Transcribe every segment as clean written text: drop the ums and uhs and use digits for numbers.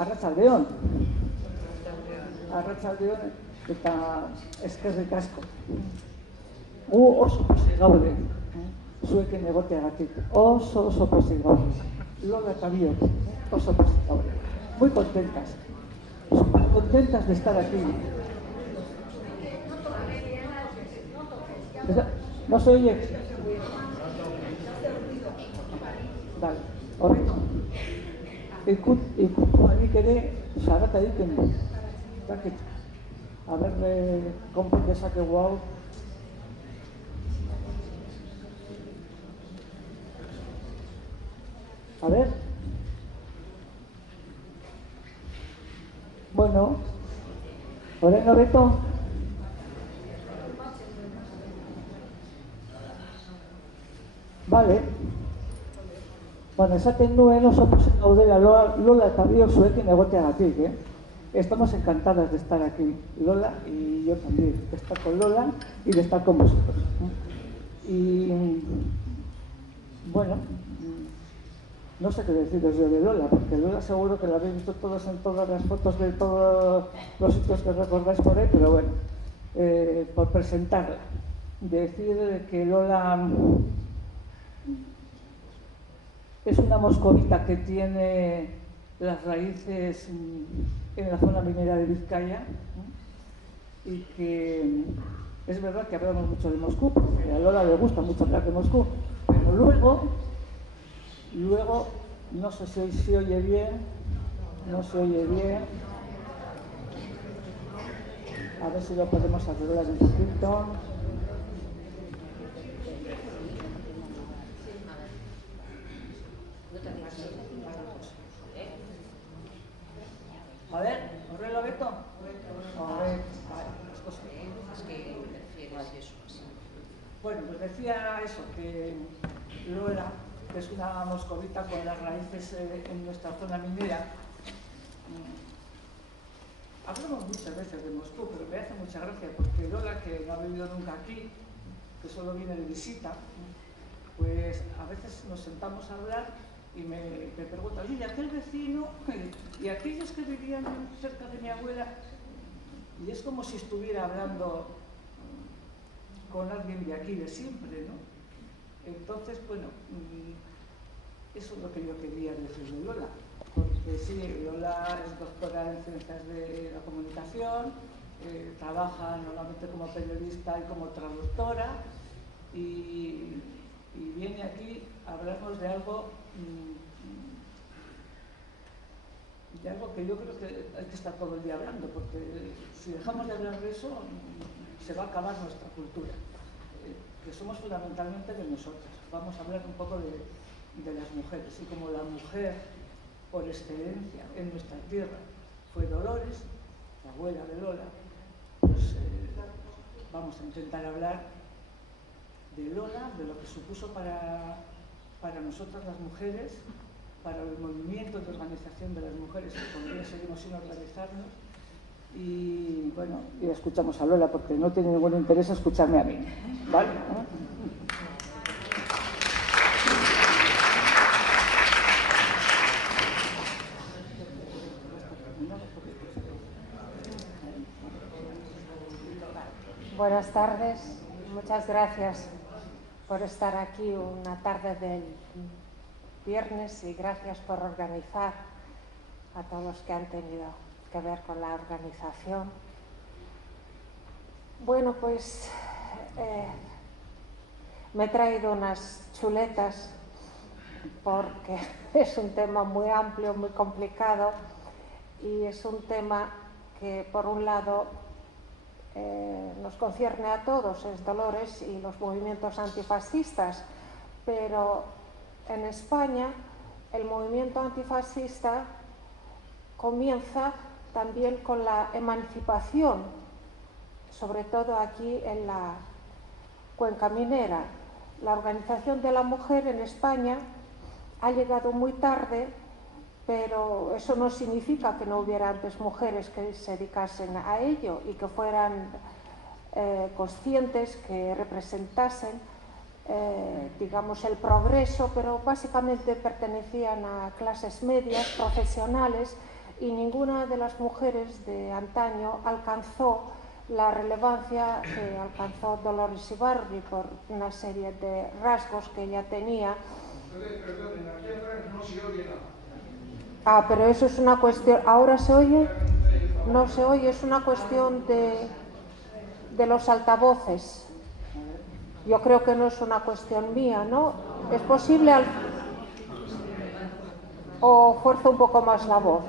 Arratsaldeon. Arratsaldeon eta eskerrik asko. Gu oso pozik gaude, zuekin egoteagatik. Oso pozik gaude. Lola eta biok, oso pozik gaude. Muy contentas. Muy contentas de estar aquí. ¿No se oye? Vale, horretu. Ikutuarik ere, zarata egiten du. A ver, konpon dezakegu hau. A ver. Bueno, orain hobeto. Vale. Bueno, esaten nuen oso pozik gaudela Lola eta biok zuekin egoteagatik, Estamos encantadas de estar aquí, Lola y yo también, de estar con Lola y de estar con vosotros. Y bueno, no sé qué deciros yo de Lola, porque Lola seguro que la habéis visto todos en todas las fotos de todos los sitios que recordáis por ahí, pero bueno, por presentarla, decir que Lola es una moscovita que tiene las raíces en la zona minera de Vizcaya y que es verdad que hablamos mucho de Moscú, porque a Lola le gusta mucho hablar de Moscú, pero luego no sé si se oye bien, no se oye bien, a ver si lo podemos arreglar un poquito. A ver, ¿horrela Beto? A ver, bueno, pues decía eso, que Lola es una moscovita con las raíces en nuestra zona minera. Hablamos muchas veces de Moscú, pero me hace mucha gracia porque Lola, que no ha vivido nunca aquí, que solo viene de visita, pues a veces nos sentamos a hablar y me preguntan, oye, aquel vecino y aquellos que vivían cerca de mi abuela, y es como si estuviera hablando con alguien de aquí de siempre, ¿no? Entonces, bueno, eso es lo que yo quería decir de Lola, porque sí, Lola es doctora en Ciencias de la Comunicación, trabaja normalmente como periodista y como traductora, y viene aquí a hablarnos de algo que yo creo que hay que estar todo el día hablando, porque si dejamos de hablar de eso, se va a acabar nuestra cultura, que somos fundamentalmente de nosotras. Vamos a hablar un poco de las mujeres, y como la mujer por excelencia en nuestra tierra fue Dolores, la abuela de Lola, pues vamos a intentar hablar de Lola, de lo que supuso para nosotras las mujeres, para el movimiento de organización de las mujeres, que todavía seguimos sin organizarnos. Y bueno, y escuchamos a Lola porque no tiene ningún interés escucharme a mí, ¿vale? Buenas tardes, muchas gracias por estar aquí una tarde del viernes y gracias por organizar, a todos los que han tenido que ver con la organización. Bueno, pues me he traído unas chuletas porque es un tema muy amplio, muy complicado, y es un tema que por un lado nos concierne a todos, es Dolores y los movimientos antifascistas, pero en España el movimiento antifascista comienza también con la emancipación, sobre todo aquí en la cuenca minera. La organización de la mujer en España ha llegado muy tarde, pero eso no significa que no hubiera antes mujeres que se dedicasen a ello y que fueran conscientes, que representasen, digamos, el progreso, pero básicamente pertenecían a clases medias, profesionales, y ninguna de las mujeres de antaño alcanzó la relevancia que alcanzó Dolores Ibarruri por una serie de rasgos que ella tenía. Perdonen, aquí atrás no se oye nada. Ah, pero eso es una cuestión... ¿Ahora se oye? No se oye, es una cuestión de los altavoces. Yo creo que no es una cuestión mía, ¿no? ¿Es posible o fuerza un poco más la voz?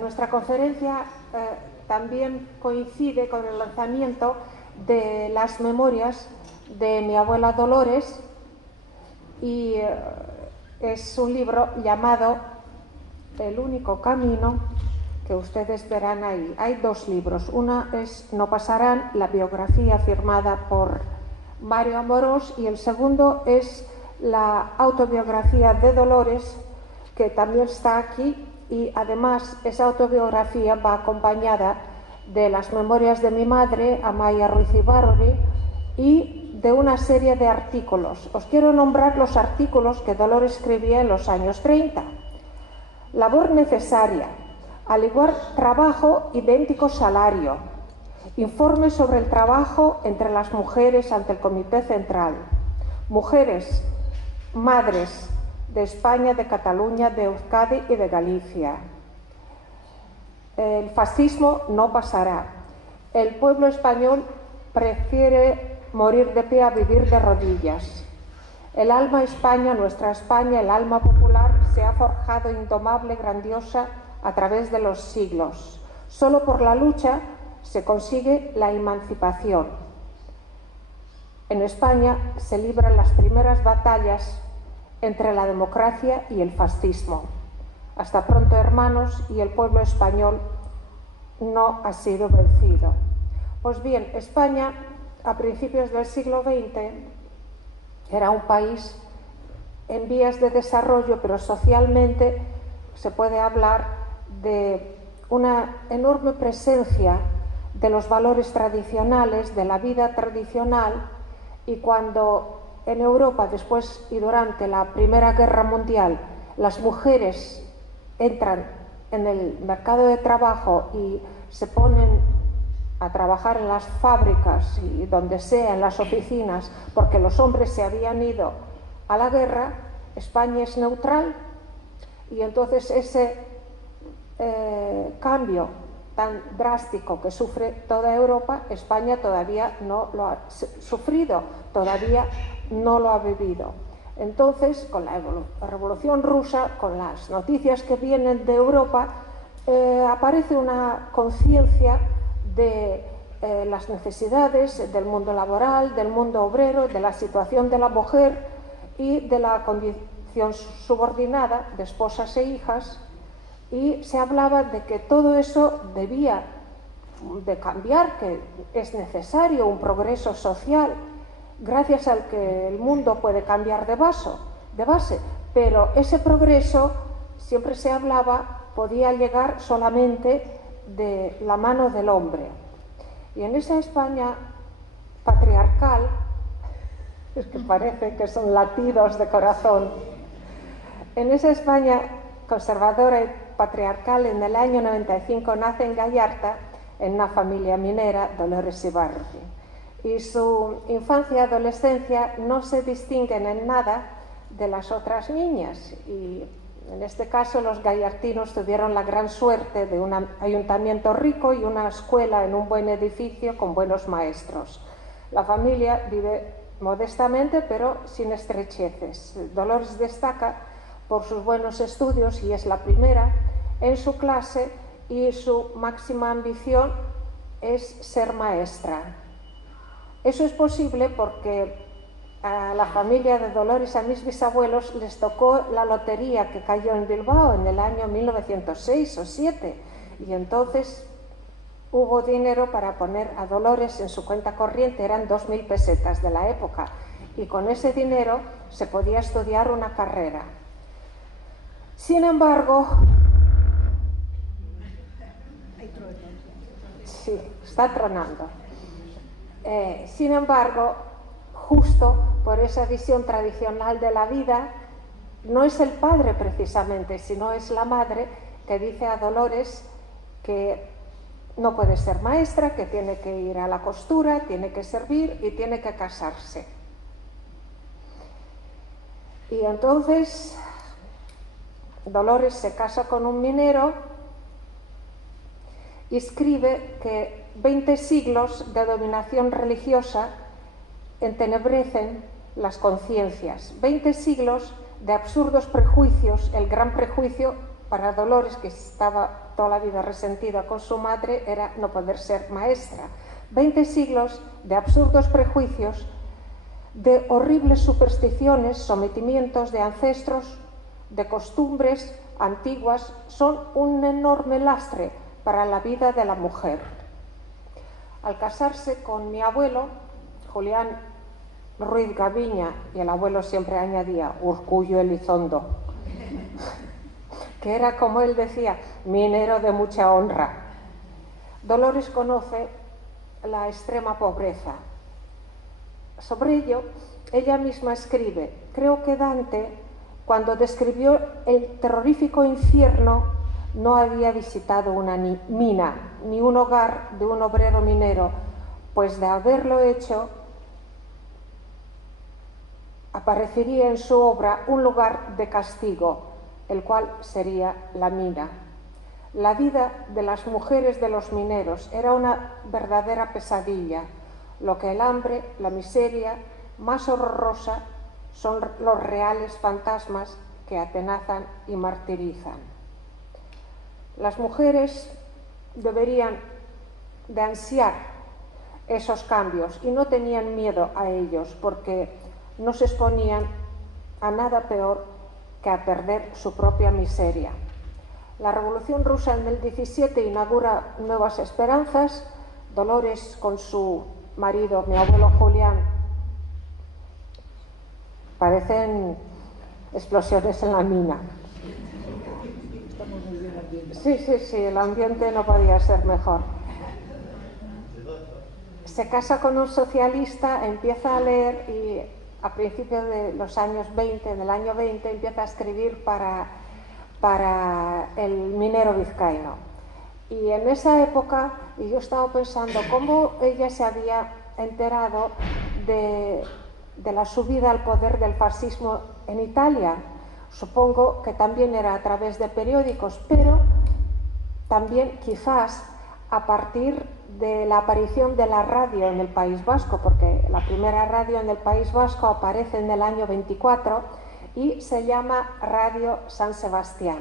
Nuestra conferencia también coincide con el lanzamiento de las memorias de mi abuela Dolores y es un libro llamado El único camino, que ustedes verán ahí. Hay dos libros. Una es No pasarán, la biografía firmada por Mario Amorós, y el segundo es la autobiografía de Dolores, que también está aquí, y además esa autobiografía va acompañada de las memorias de mi madre, Amaia Ruiz Ibarruri, y de una serie de artículos. Os quiero nombrar los artículos que Dolores escribía en los años 30. Labor necesaria, al igual trabajo, idéntico salario. Informe sobre el trabajo entre las mujeres ante el Comité Central. Mujeres, madres de España, de Cataluña, de Euskadi y de Galicia. El fascismo no pasará. El pueblo español prefiere morir de pie a vivir de rodillas. El alma España, nuestra España, el alma popular, se ha forjado indomable, grandiosa a través de los siglos. Solo por la lucha se consigue la emancipación. En España se libran las primeras batallas entre la democracia y el fascismo. Hasta pronto, hermanos, y el pueblo español no ha sido vencido. Pues bien, España, a principios del siglo XX, era un país en vías de desarrollo, pero socialmente se puede hablar de una enorme presencia de los valores tradicionales, de la vida tradicional, y cuando en Europa, después y durante la Primera Guerra Mundial, las mujeres entran en el mercado de trabajo y se ponen a trabajar en las fábricas y donde sea, en las oficinas, porque los hombres se habían ido a la guerra, España es neutral, y entonces ese cambio tan drástico que sufre toda Europa, España todavía no lo ha sufrido, todavía no lo ha vivido. Entonces, con la Revolución Rusa, con las noticias que vienen de Europa, aparece una conciencia de las necesidades del mundo laboral, del mundo obrero, de la situación de la mujer y de la condición subordinada de esposas e hijas, y se hablaba de que todo eso debía de cambiar, que es necesario un progreso social gracias al que el mundo puede cambiar de base, pero ese progreso, siempre se hablaba, podía llegar solamente de la mano del hombre. Y en esa España patriarcal, es que parece que son latidos de corazón, en esa España conservadora y patriarcal, en el año 95 nace en Gallarta, en una familia minera, Dolores Ibarruri. Y su infancia y adolescencia no se distinguen en nada de las otras niñas. Y en este caso los gallartinos tuvieron la gran suerte de un ayuntamiento rico y una escuela en un buen edificio con buenos maestros. La familia vive modestamente pero sin estrecheces. Dolores destaca por sus buenos estudios y es la primera en su clase, y su máxima ambición es ser maestra. Eso es posible porque a la familia de Dolores, a mis bisabuelos, les tocó la lotería que cayó en Bilbao en el año 1906 o 7, y entonces hubo dinero para poner a Dolores en su cuenta corriente, eran 2.000 pesetas de la época, y con ese dinero se podía estudiar una carrera. Sin embargo, sí, está tronando. Sin embargo, justo por esa visión tradicional de la vida, no es el padre precisamente, sino es la madre que dice a Dolores que no puede ser maestra, que tiene que ir a la costura, tiene que servir y tiene que casarse. Y entonces Dolores se casa con un minero y escribe que 20 siglos de dominación religiosa entenebrecen las conciencias, 20 siglos de absurdos prejuicios. El gran prejuicio para Dolores, que estaba toda la vida resentida con su madre, era no poder ser maestra. 20 siglos de absurdos prejuicios, de horribles supersticiones, sometimientos de ancestros, de costumbres antiguas, son un enorme lastre para la vida de la mujer. Al casarse con mi abuelo, Julián Ruiz Gaviña, y el abuelo siempre añadía Urcullo Elizondo, que era, como él decía, minero de mucha honra, Dolores conoce la extrema pobreza. Sobre ello, ella misma escribe: creo que Dante, cuando describió el terrorífico infierno, no había visitado una mina, ni un hogar de un obrero minero, pues de haberlo hecho, aparecería en su obra un lugar de castigo, el cual sería la mina. La vida de las mujeres de los mineros era una verdadera pesadilla. Lo que el hambre, la miseria más horrorosa son los reales fantasmas que atenazan y martirizan. Las mujeres deberían de ansiar esos cambios y no tenían miedo a ellos, porque no se exponían a nada peor que a perder su propia miseria. La Revolución Rusa en el 17 inaugura nuevas esperanzas. Dolores con su marido, mi abuelo Julián, parecen explosiones en la mina. Sí, el ambiente no podía ser mejor. Se casa con un socialista, empieza a leer y a principios de los años 20, del año 20, empieza a escribir para el minero vizcaíno. Y en esa época, y yo estaba pensando cómo ella se había enterado de la subida al poder del fascismo en Italia. Supongo que también era a través de periódicos, pero también quizás a partir de la aparición de la radio en el País Vasco, porque la primera radio en el País Vasco aparece en el año 24 y se llama Radio San Sebastián.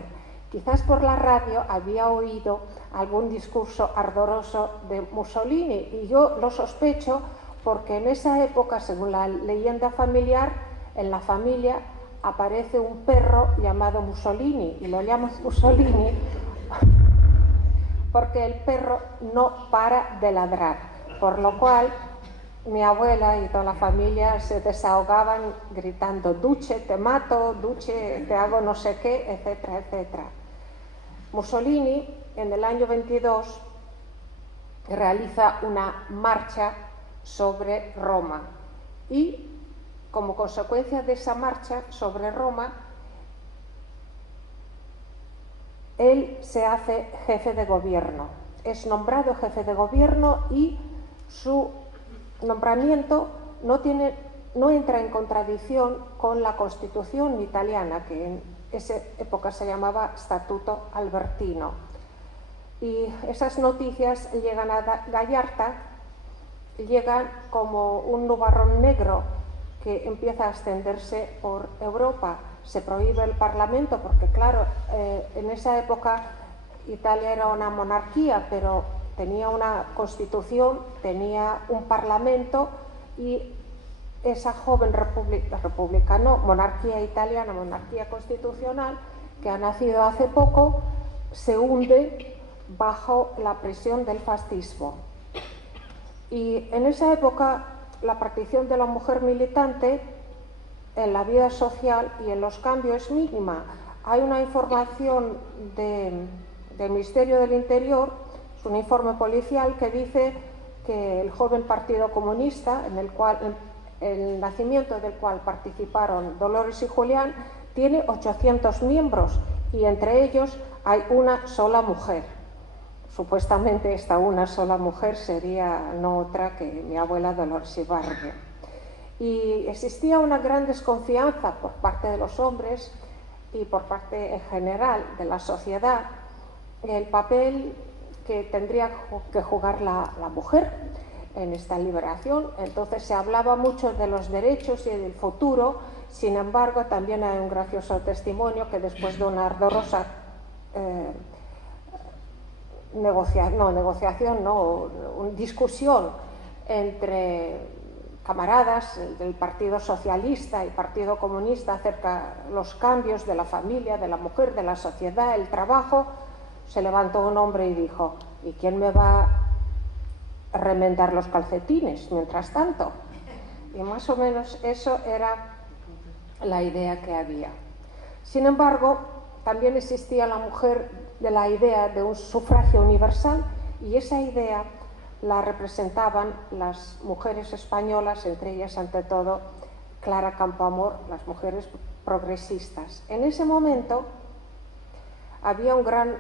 Quizás por la radio había oído algún discurso ardoroso de Mussolini, y yo lo sospecho porque en esa época, según la leyenda familiar, en la familia aparece un perro llamado Mussolini, y lo llaman Mussolini porque el perro no para de ladrar, por lo cual mi abuela y toda la familia se desahogaban gritando: Duce, te mato, Duce, te hago no sé qué, etcétera, etcétera. Mussolini, en el año 22, realiza una marcha sobre Roma y, como consecuencia de esa marcha sobre Roma, él se hace jefe de gobierno. Es nombrado jefe de gobierno y su nombramiento no entra en contradicción con la Constitución italiana, que en esa época se llamaba Statuto Albertino. Y esas noticias llegan a Gallarta, llegan como un nubarrón negro que empieza a extenderse por Europa. Se prohíbe el Parlamento porque, claro, en esa época Italia era una monarquía, pero tenía una constitución, tenía un parlamento, y esa joven república, no, monarquía italiana, monarquía constitucional, que ha nacido hace poco, se hunde bajo la presión del fascismo. Y en esa época la participación de la mujer militante en la vida social y en los cambios es mínima. Hay una información del Ministerio del Interior, es un informe policial que dice que el joven Partido Comunista, en el cual el nacimiento del cual participaron Dolores y Julián, tiene 800 miembros y entre ellos hay una sola mujer. Supuestamente esta una sola mujer sería no otra que mi abuela Dolores Ibargüen. Y existía una gran desconfianza por parte de los hombres y por parte en general de la sociedad el papel que tendría que jugar la mujer en esta liberación. Entonces se hablaba mucho de los derechos y del futuro. Sin embargo, también hay un gracioso testimonio que después de una ardorosa discusión entre camaradas del Partido Socialista y Partido Comunista acerca de los cambios de la familia, de la mujer, de la sociedad, el trabajo, se levantó un hombre y dijo: ¿y quién me va a remendar los calcetines mientras tanto? Y más o menos eso era la idea que había. Sin embargo, también existía la mujer de la idea de un sufragio universal, y esa idea la representaban las mujeres españolas, entre ellas, ante todo, Clara Campoamor, las mujeres progresistas. En ese momento había un gran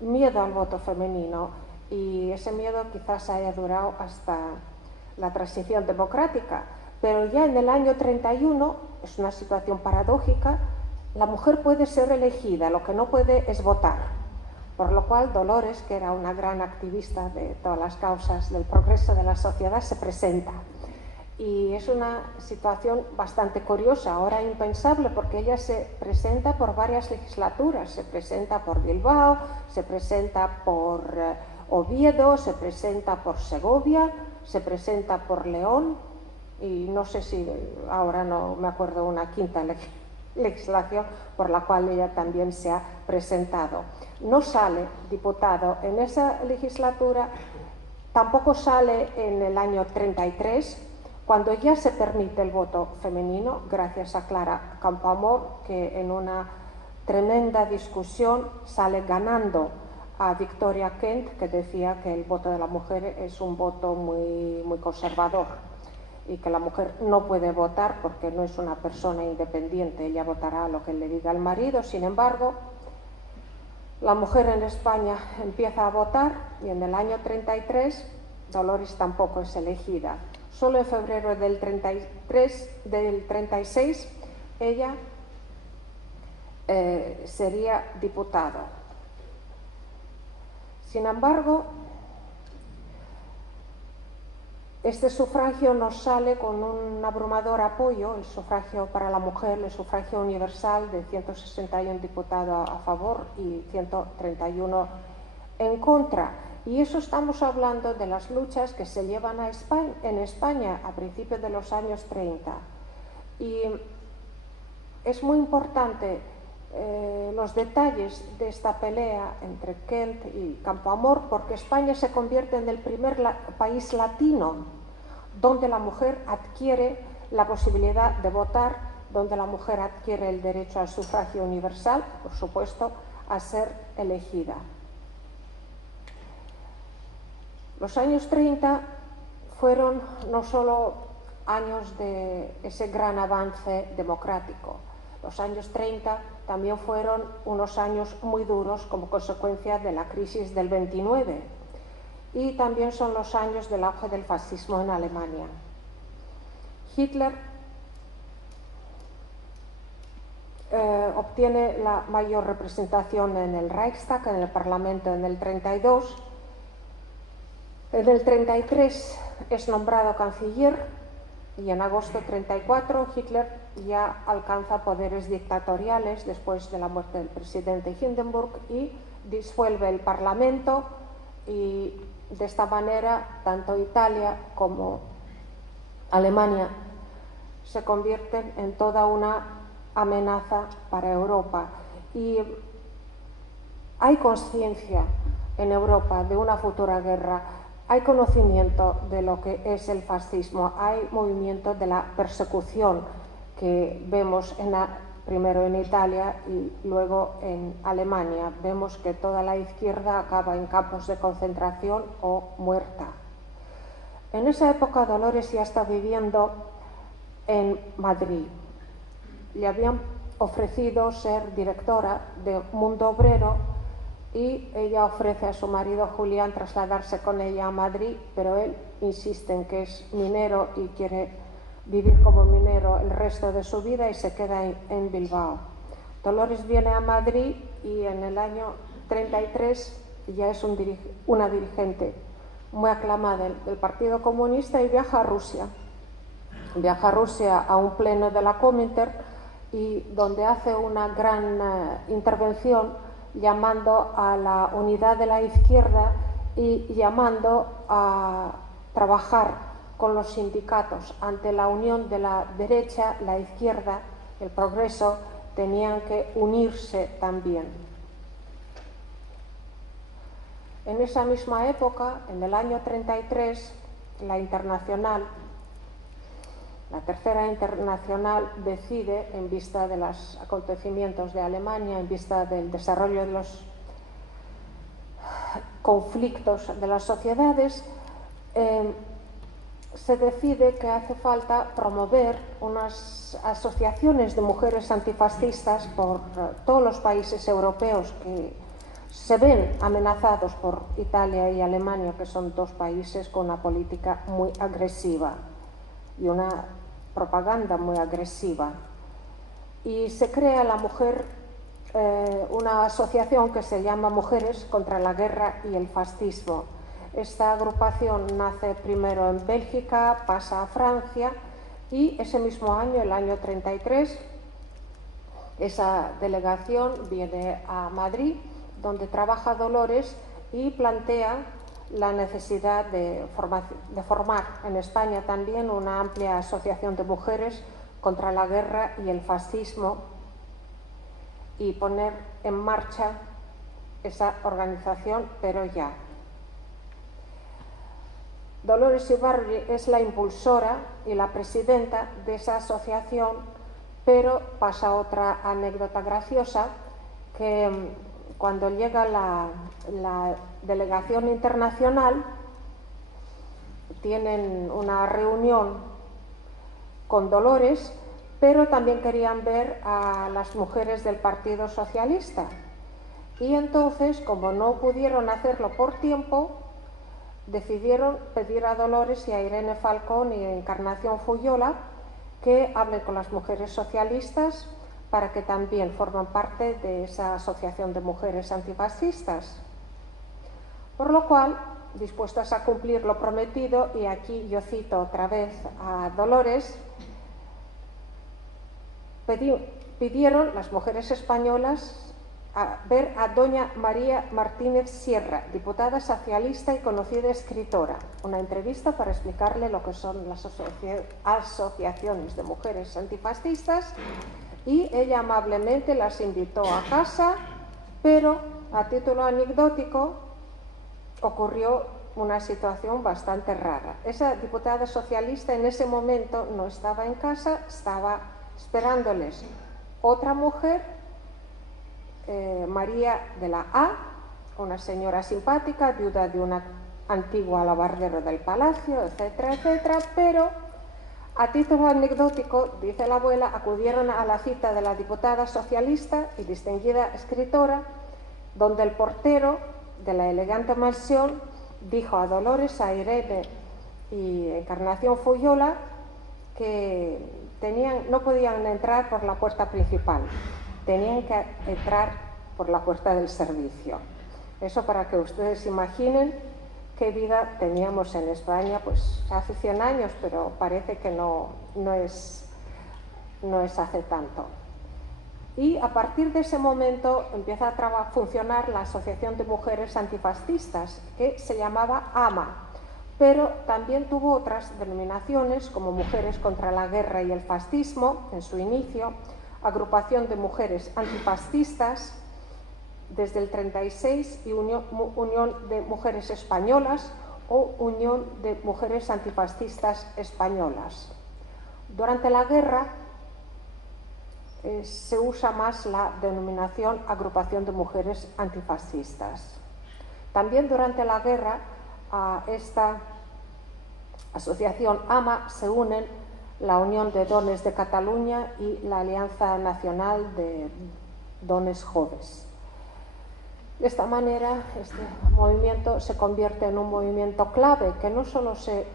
miedo al voto femenino y ese miedo quizás haya durado hasta la transición democrática, pero ya en el año 31, es una situación paradójica, la mujer puede ser elegida, lo que no puede es votar. Por lo cual Dolores, que era una gran activista de todas las causas del progreso de la sociedad, se presenta. Y es una situación bastante curiosa, ahora impensable, porque ella se presenta por varias legislaturas. Se presenta por Bilbao, se presenta por Oviedo, se presenta por Segovia, se presenta por León, y no sé si ahora no me acuerdo una quinta legislación por la cual ella también se ha presentado. No sale diputado en esa legislatura, tampoco sale en el año 33, cuando ya se permite el voto femenino, gracias a Clara Campoamor, que en una tremenda discusión sale ganando a Victoria Kent, que decía que el voto de la mujer es un voto muy conservador y que la mujer no puede votar porque no es una persona independiente, ella votará lo que le diga el marido. Sin embargo, la mujer en España empieza a votar y en el año 33 Dolores tampoco es elegida. Solo en febrero del 36 ella sería diputada. Sin embargo, este sufragio nos sale con un abrumador apoyo, el sufragio para la mujer, el sufragio universal, de 161 diputados a favor y 131 en contra. Y eso estamos hablando de las luchas que se llevan en España a principios de los años 30. Y es muy importante los detalles de esta pelea entre Kent y Campoamor, porque España se convierte en el primer país latino donde la mujer adquiere la posibilidad de votar, donde la mujer adquiere el derecho al sufragio universal, por supuesto, a ser elegida. Los años 30 fueron no solo años de ese gran avance democrático. Los años 30 también fueron unos años muy duros como consecuencia de la crisis del 29 y también son los años del auge del fascismo en Alemania. Hitler obtiene la mayor representación en el Reichstag, en el Parlamento, en el 32. En el 33 es nombrado canciller y en agosto 34 Hitler ya alcanza poderes dictatoriales después de la muerte del presidente Hindenburg y disuelve el Parlamento, y de esta manera tanto Italia como Alemania se convierten en toda una amenaza para Europa. Y hay conciencia en Europa de una futura guerra, hay conocimiento de lo que es el fascismo, hay movimiento de la persecución que vemos primero en Italia y luego en Alemania. Vemos que toda la izquierda acaba en campos de concentración o muerta. En esa época Dolores ya está viviendo en Madrid. Le habían ofrecido ser directora de Mundo Obrero y ella ofrece a su marido Julián trasladarse con ella a Madrid, pero él insiste en que es minero y quiere vivir como minero el resto de su vida y se queda en Bilbao. Dolores viene a Madrid y en el año 33 ya es una dirigente muy aclamada del Partido Comunista y viaja a Rusia. Viaja a Rusia a un pleno de la Comintern y donde hace una gran intervención llamando a la unidad de la izquierda y llamando a trabajar con los sindicatos. Ante la unión de la derecha, la izquierda, el progreso, tenían que unirse también. En esa misma época, en el año 33, la Internacional, la Tercera Internacional, decide, en vista de los acontecimientos de Alemania, en vista del desarrollo de los conflictos de las sociedades, se decide que hace falta promover unas asociaciones de mujeres antifascistas por todos los países europeos que se ven amenazados por Italia y Alemania, que son dos países con una política muy agresiva y una propaganda muy agresiva. Y se crea la mujer, una asociación que se llama Mujeres contra la Guerra y el Fascismo. Esta agrupación nace primero en Bélgica, pasa a Francia y ese mismo año, el año 33, esa delegación viene a Madrid, donde trabaja Dolores y plantea la necesidad de formar en España también una amplia asociación de mujeres contra la guerra y el fascismo y poner en marcha esa organización, pero ya. Dolores Ibarri es la impulsora y la presidenta de esa asociación, pero pasa otra anécdota graciosa, que cuando llega la delegación internacional, tienen una reunión con Dolores, pero también querían ver a las mujeres del Partido Socialista. Y entonces, como no pudieron hacerlo por tiempo, decidieron pedir a Dolores y a Irene Falcón y a Encarnación Fuyola que hablen con las mujeres socialistas para que también formen parte de esa asociación de mujeres antifascistas. Por lo cual, dispuestas a cumplir lo prometido, y aquí yo cito otra vez a Dolores, pidieron las mujeres españolas a ver a doña María Martínez Sierra, diputada socialista y conocida escritora, una entrevista para explicarle lo que son las asociaciones de mujeres antifascistas, y ella amablemente las invitó a casa, pero a título anecdótico ocurrió una situación bastante rara. Esa diputada socialista en ese momento no estaba en casa, estaba esperándoles otra mujer, María de la A, una señora simpática, viuda de una antigua alabardero del palacio, etcétera, etcétera, pero a título anecdótico, dice la abuela, acudieron a la cita de la diputada socialista y distinguida escritora, donde el portero de la elegante mansión dijo a Dolores, a Irene y Encarnación Fuyola que no podían entrar por la puerta principal, tenían que entrar por la puerta del servicio. Eso para que ustedes imaginen qué vida teníamos en España, pues hace 100 años, pero parece que no es hace tanto. Y a partir de ese momento empieza a funcionar la Asociación de Mujeres Antifascistas, que se llamaba AMA, pero también tuvo otras denominaciones como Mujeres contra la Guerra y el Fascismo en su inicio, Agrupación de Mujeres Antifascistas desde el 36 y Unión de Mujeres Españolas o Unión de Mujeres Antifascistas Españolas. Durante la guerra se usa más la denominación Agrupación de Mujeres Antifascistas. También durante la guerra a esta asociación AMA se unen la Unión de Dones de Cataluña y la Alianza Nacional de Dones Joves. De esta manera, este movimiento se convierte en un movimiento clave que no solo se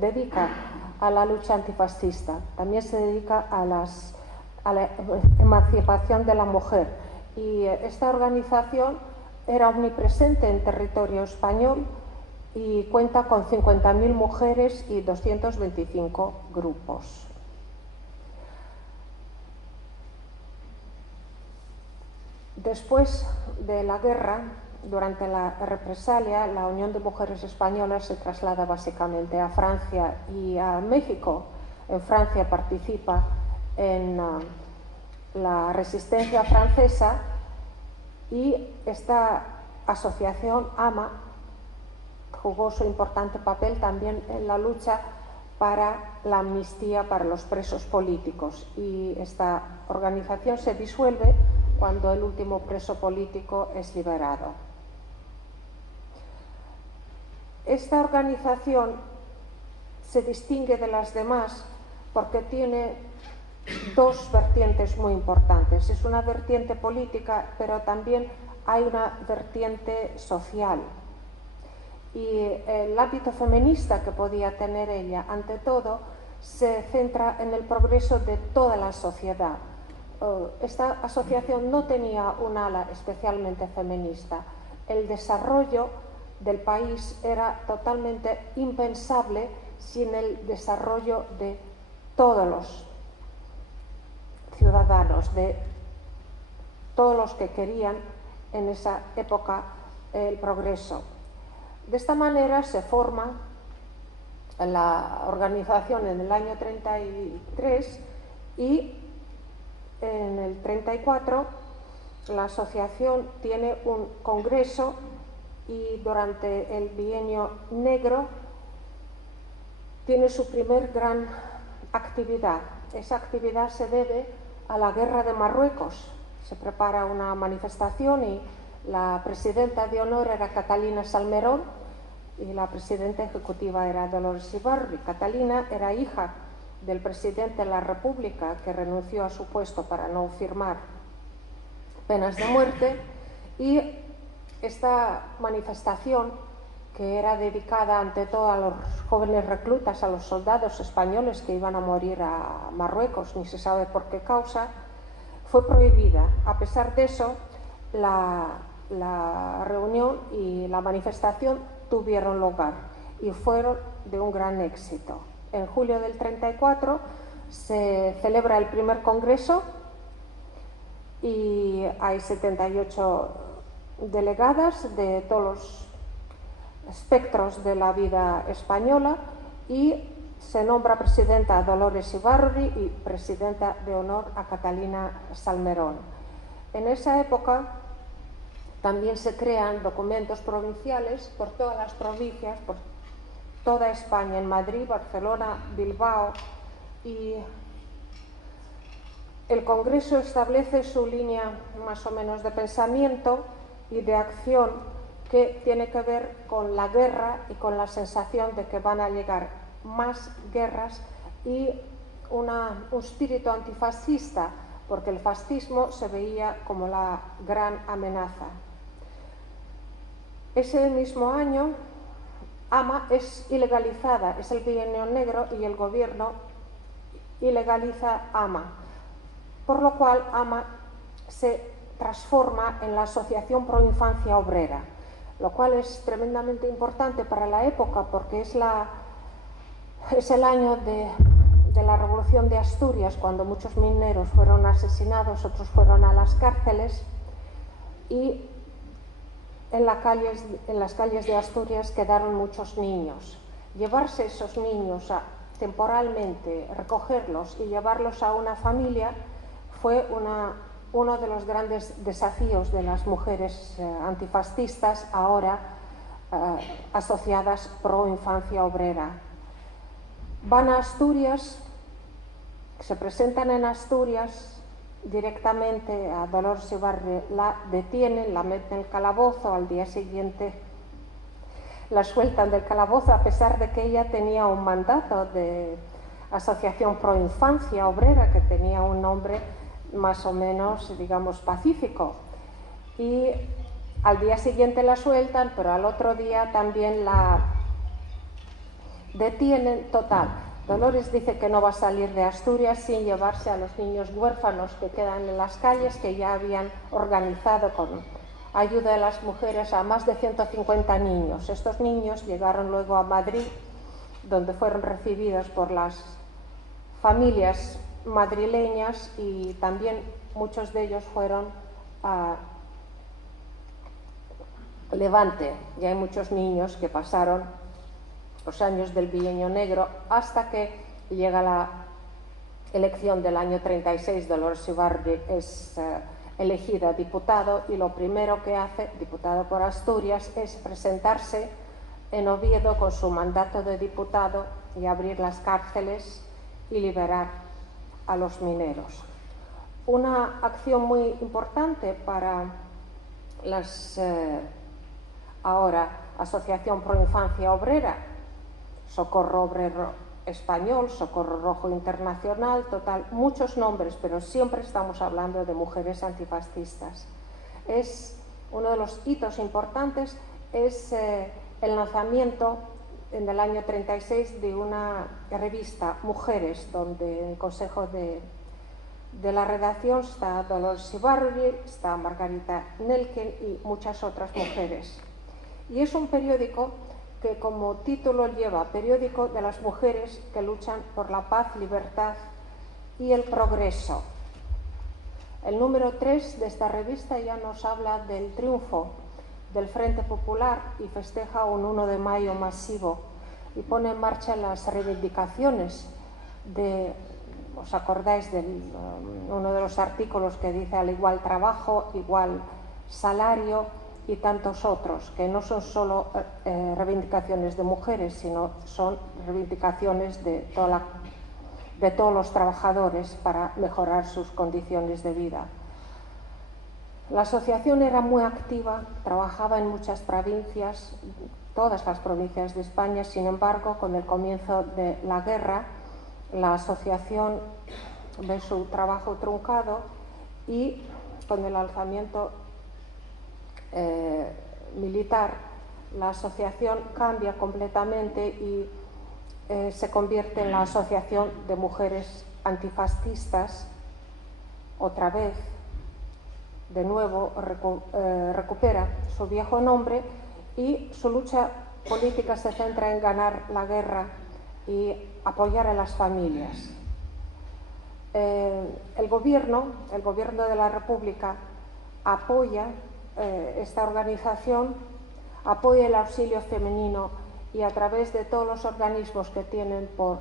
dedica a la lucha antifascista, también se dedica a la emancipación de la mujer. Y esta organización era omnipresente en territorio español y cuenta con 50.000 mujeres y 225 grupos. Después de la guerra, durante la represalia, la Unión de Mujeres Españolas se traslada básicamente a Francia y a México. En Francia participa en la resistencia francesa y esta asociación AMA jugó su importante papel también en la lucha para la amnistía para los presos políticos, y esta organización se disuelve cuando el último preso político es liberado. Esta organización se distingue de las demás porque tiene dos vertientes muy importantes. Es una vertiente política, pero también hay una vertiente social. Y el ámbito feminista que podía tener ella, ante todo, se centra en el progreso de toda la sociedad. Esta asociación no tenía un ala especialmente feminista. El desarrollo del país era totalmente impensable sin el desarrollo de todos los ciudadanos, de todos los que querían en esa época el progreso. De esta manera se forma la organización en el año 33 y en el 34 la asociación tiene un congreso y durante el bienio negro tiene su primer gran actividad. Esa actividad se debe a la guerra de Marruecos. Se prepara una manifestación y la presidenta de honor era Catalina Salmerón y la presidenta ejecutiva era Dolores Ibarri. Catalina era hija del presidente de la República, que renunció a su puesto para no firmar penas de muerte, y esta manifestación, que era dedicada ante todo a los jóvenes reclutas, a los soldados españoles que iban a morir a Marruecos, ni se sabe por qué causa, fue prohibida. A pesar de eso, la reunión y la manifestación tuvieron lugar y fueron de un gran éxito. En julio del 34 se celebra el primer congreso y hay 78 delegadas de todos los espectros de la vida española y se nombra presidenta a Dolores Ibarri y presidenta de honor a Catalina Salmerón. En esa época también se crean documentos provinciales por todas las provincias, por toda España, en Madrid, Barcelona, Bilbao, y el Congreso establece su línea más o menos de pensamiento y de acción, que tiene que ver con la guerra y con la sensación de que van a llegar más guerras y un espíritu antifascista, porque el fascismo se veía como la gran amenaza. Ese mismo año, AMA es ilegalizada, es el bienio negro y el gobierno ilegaliza AMA, por lo cual AMA se transforma en la Asociación Pro Infancia Obrera, lo cual es tremendamente importante para la época porque es el año de la Revolución de Asturias, cuando muchos mineros fueron asesinados, otros fueron a las cárceles, y en las calles de Asturias quedaron muchos niños. Llevarse esos niños temporalmente, recogerlos y llevarlos a una familia fue uno de los grandes desafíos de las mujeres antifascistas, ahora asociadas pro infancia obrera. Van a Asturias, se presentan en Asturias, directamente a Dolores Ibarri la detienen, la meten en el calabozo, al día siguiente la sueltan del calabozo, a pesar de que ella tenía un mandato de Asociación Pro Infancia Obrera, que tenía un nombre más o menos, digamos, pacífico. Y al día siguiente la sueltan, pero al otro día también la detienen. Total, Dolores dice que no va a salir de Asturias sin llevarse a los niños huérfanos que quedan en las calles, que ya habían organizado con ayuda de las mujeres a más de 150 niños. Estos niños llegaron luego a Madrid, donde fueron recibidos por las familias madrileñas, y también muchos de ellos fueron a Levante. Y hay muchos niños que pasaron los años del Bienio Negro hasta que llega la elección del año 36. Dolores Ibarri es elegida diputado, y lo primero que hace, diputado por Asturias, es presentarse en Oviedo con su mandato de diputado y abrir las cárceles y liberar a los mineros. Una acción muy importante para las ahora Asociación Pro Infancia Obrera, Socorro Obrero Español, Socorro Rojo Internacional, total, muchos nombres, pero siempre estamos hablando de mujeres antifascistas. Es uno de los hitos importantes, es el lanzamiento en el año 36 de una revista, Mujeres, donde en el consejo de la redacción está Dolores Ibarri, está Margarita Nelken y muchas otras mujeres. Y es un periódico que como título lleva Periódico de las mujeres que luchan por la paz, libertad y el progreso. El número 3 de esta revista ya nos habla del triunfo del Frente Popular y festeja un 1 de mayo masivo y pone en marcha las reivindicaciones de, ¿os acordáis de uno de los artículos que dice al igual trabajo, igual salario, y tantos otros, que no son solo reivindicaciones de mujeres, sino son reivindicaciones de todos los trabajadores para mejorar sus condiciones de vida. La asociación era muy activa, trabajaba en muchas provincias, todas las provincias de España. Sin embargo, con el comienzo de la guerra, la asociación ve su trabajo truncado, y con el alzamiento militar, la asociación cambia completamente y se convierte en la Asociación de Mujeres Antifascistas. Otra vez, de nuevo, recupera su viejo nombre, y su lucha política se centra en ganar la guerra y apoyar a las familias. El gobierno de la República apoya esta organización, apoya el auxilio femenino, y a través de todos los organismos que tienen por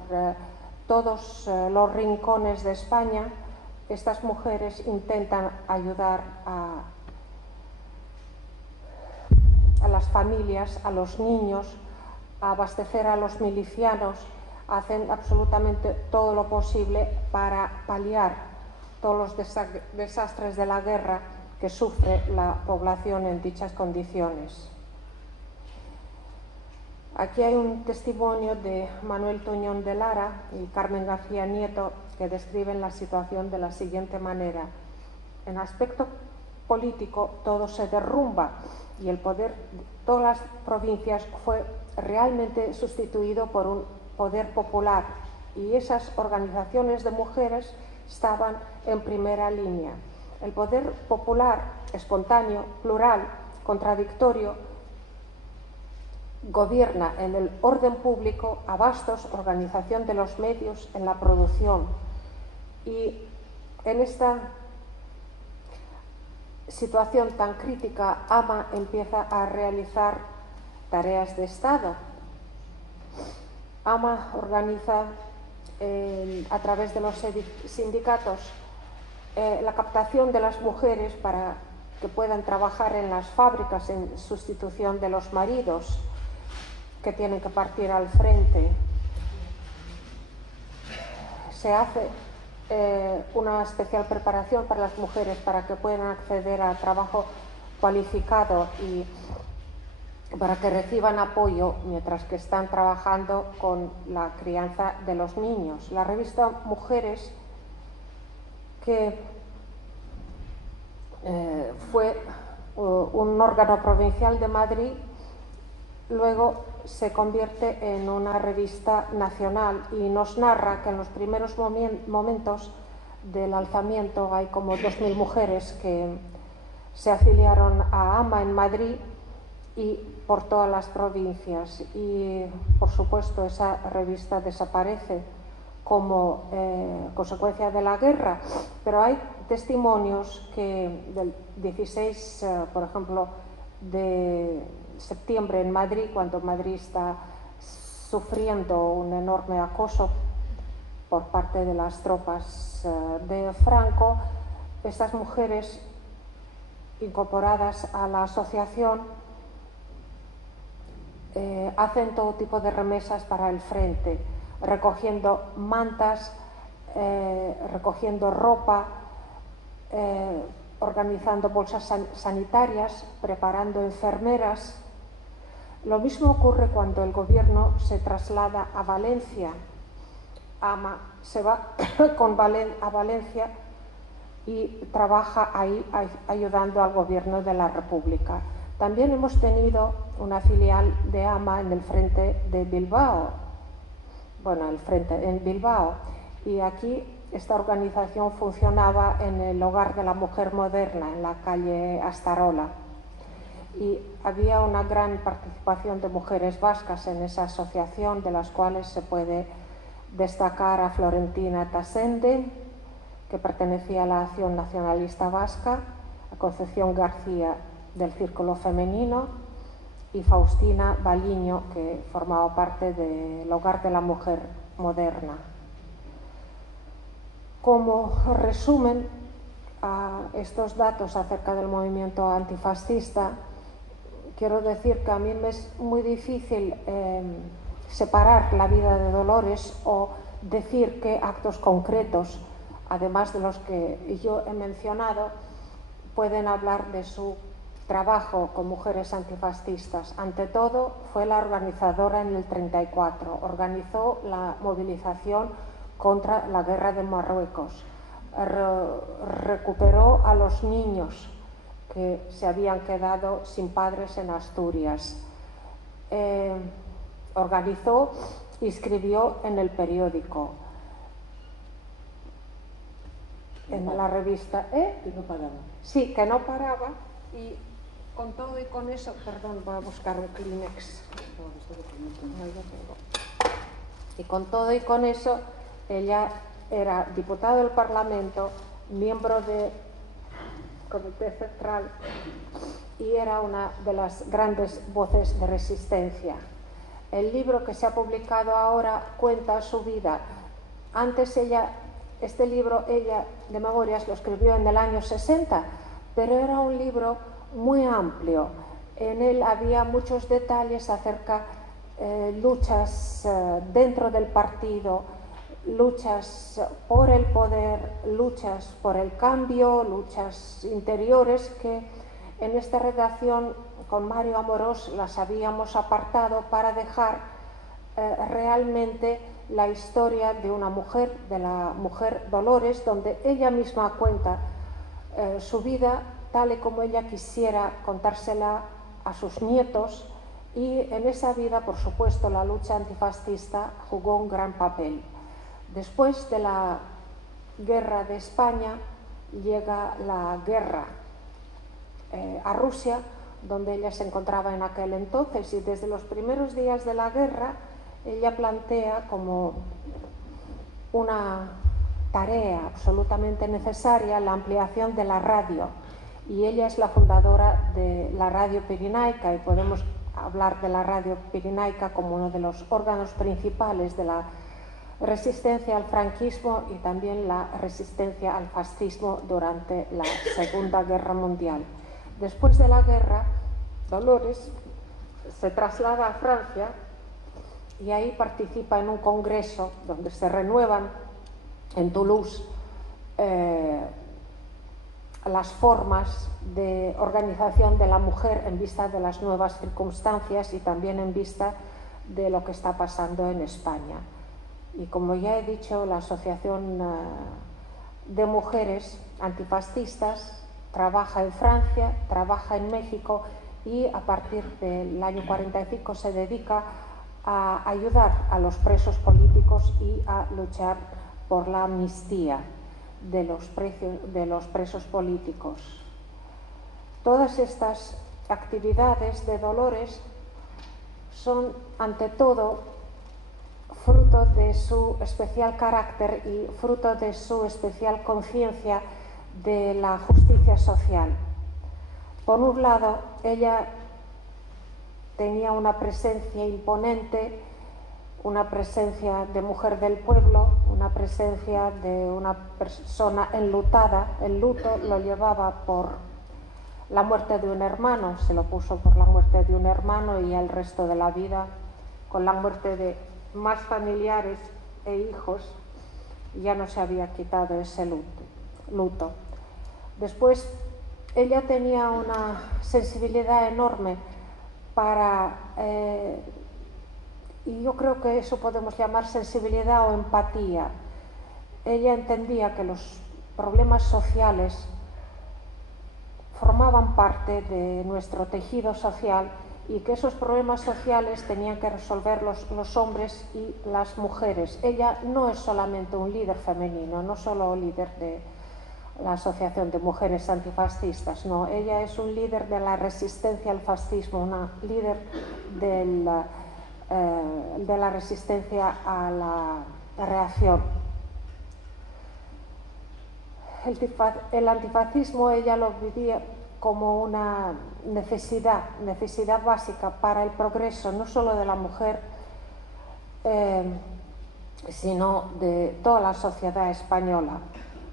todos los rincones de España, estas mujeres intentan ayudar a las familias, a los niños, a abastecer a los milicianos, hacen absolutamente todo lo posible para paliar todos los desastres de la guerra que sufre la población en dichas condiciones. Aquí hay un testimonio de Manuel Toñón de Lara y Carmen García Nieto, que describen la situación de la siguiente manera: en aspecto político todo se derrumba y el poder de todas las provincias fue realmente sustituido por un poder popular, y esas organizaciones de mujeres estaban en primera línea. El poder popular, espontáneo, plural, contradictorio, gobierna en el orden público, abastos, organización de los medios, en la producción. Y en esta situación tan crítica, AMA empieza a realizar tareas de Estado. AMA organiza a través de los sindicatos la captación de las mujeres para que puedan trabajar en las fábricas en sustitución de los maridos que tienen que partir al frente. Se hace una especial preparación para las mujeres para que puedan acceder a trabajo cualificado y para que reciban apoyo mientras que están trabajando con la crianza de los niños. La revista Mujeres, que fue un órgano provincial de Madrid, luego se convierte en una revista nacional y nos narra que en los primeros momentos del alzamiento hay como 2000 mujeres que se afiliaron a AMA en Madrid y por todas las provincias, y por supuesto esa revista desaparece como consecuencia de la guerra, pero hay testimonios que del 16, por ejemplo, de septiembre en Madrid, cuando Madrid está sufriendo un enorme acoso por parte de las tropas de Franco, estas mujeres incorporadas a la asociación hacen todo tipo de remesas para el frente, recogiendo mantas, recogiendo ropa, organizando bolsas sanitarias, preparando enfermeras. Lo mismo ocurre cuando el gobierno se traslada a Valencia. AMA se va a Valencia y trabaja ahí ayudando al gobierno de la República. También hemos tenido una filial de AMA en el frente de Bilbao, en Bilbao, y aquí esta organización funcionaba en el Hogar de la Mujer Moderna, en la calle Astarola, y había una gran participación de mujeres vascas en esa asociación, de las cuales se puede destacar a Florentina Tasende, que pertenecía a la Acción Nacionalista Vasca, a Concepción García, del Círculo Femenino, y Faustina Baliño, que formaba parte del Hogar de la Mujer Moderna. Como resumen a estos datos acerca del movimiento antifascista, quiero decir que a mí me es muy difícil separar la vida de Dolores o decir qué actos concretos, además de los que yo he mencionado, pueden hablar de su trabajo con mujeres antifascistas. Ante todo, fue la organizadora en el 34, organizó la movilización contra la guerra de Marruecos, recuperó a los niños que se habían quedado sin padres en Asturias, organizó y escribió en el periódico, en la revista. Que no paraba. Sí, que no paraba, y con todo y con eso, perdón, voy a buscar un Kleenex. Y con todo y con eso, ella era diputada del Parlamento, miembro del Comité Central, y era una de las grandes voces de resistencia. El libro que se ha publicado ahora cuenta su vida. Antes este libro ella de memorias lo escribió en el año 60, pero era un libro muy amplio. En él había muchos detalles acerca de luchas dentro del partido, luchas por el poder, luchas por el cambio, luchas interiores que en esta redacción con Mario Amorós las habíamos apartado para dejar realmente la historia de una mujer, de la mujer Dolores, donde ella misma cuenta su vida tal y como ella quisiera contársela a sus nietos, y en esa vida, por supuesto, la lucha antifascista jugó un gran papel. Después de la guerra de España llega la guerra a Rusia, donde ella se encontraba en aquel entonces, y desde los primeros días de la guerra ella plantea como una tarea absolutamente necesaria la ampliación de la radio, y ella es la fundadora de la Radio Pirenaica, y podemos hablar de la Radio Pirenaica como uno de los órganos principales de la resistencia al franquismo y también la resistencia al fascismo durante la Segunda Guerra Mundial. Después de la guerra, Dolores se traslada a Francia y ahí participa en un congreso donde se renuevan en Toulouse las formas de organización de la mujer en vista de las nuevas circunstancias y también en vista de lo que está pasando en España. Y como ya he dicho, la Asociación de Mujeres Antifascistas trabaja en Francia, trabaja en México y a partir del año 45 se dedica a ayudar a los presos políticos y a luchar por la amnistía de los presos políticos. Todas estas actividades de Dolores son, ante todo, fruto de su especial carácter y fruto de su especial conciencia de la justicia social. Por un lado, ella tenía una presencia imponente, una presencia de mujer del pueblo, una presencia de una persona enlutada. El luto lo llevaba por la muerte de un hermano, se lo puso por la muerte de un hermano y el resto de la vida con la muerte de más familiares e hijos ya no se había quitado ese luto. Después, ella tenía una sensibilidad enorme para, y yo creo que eso podemos llamar sensibilidad o empatía. Ella entendía que los problemas sociales formaban parte de nuestro tejido social y que esos problemas sociales tenían que resolverlos los hombres y las mujeres. Ella no es solamente un líder femenino, no solo líder de la Asociación de Mujeres Antifascistas, no, ella es un líder de la resistencia al fascismo, una líder de la resistencia a la reacción. El antifascismo ella lo vivía como una necesidad básica para el progreso, no solo de la mujer, sino de toda la sociedad española.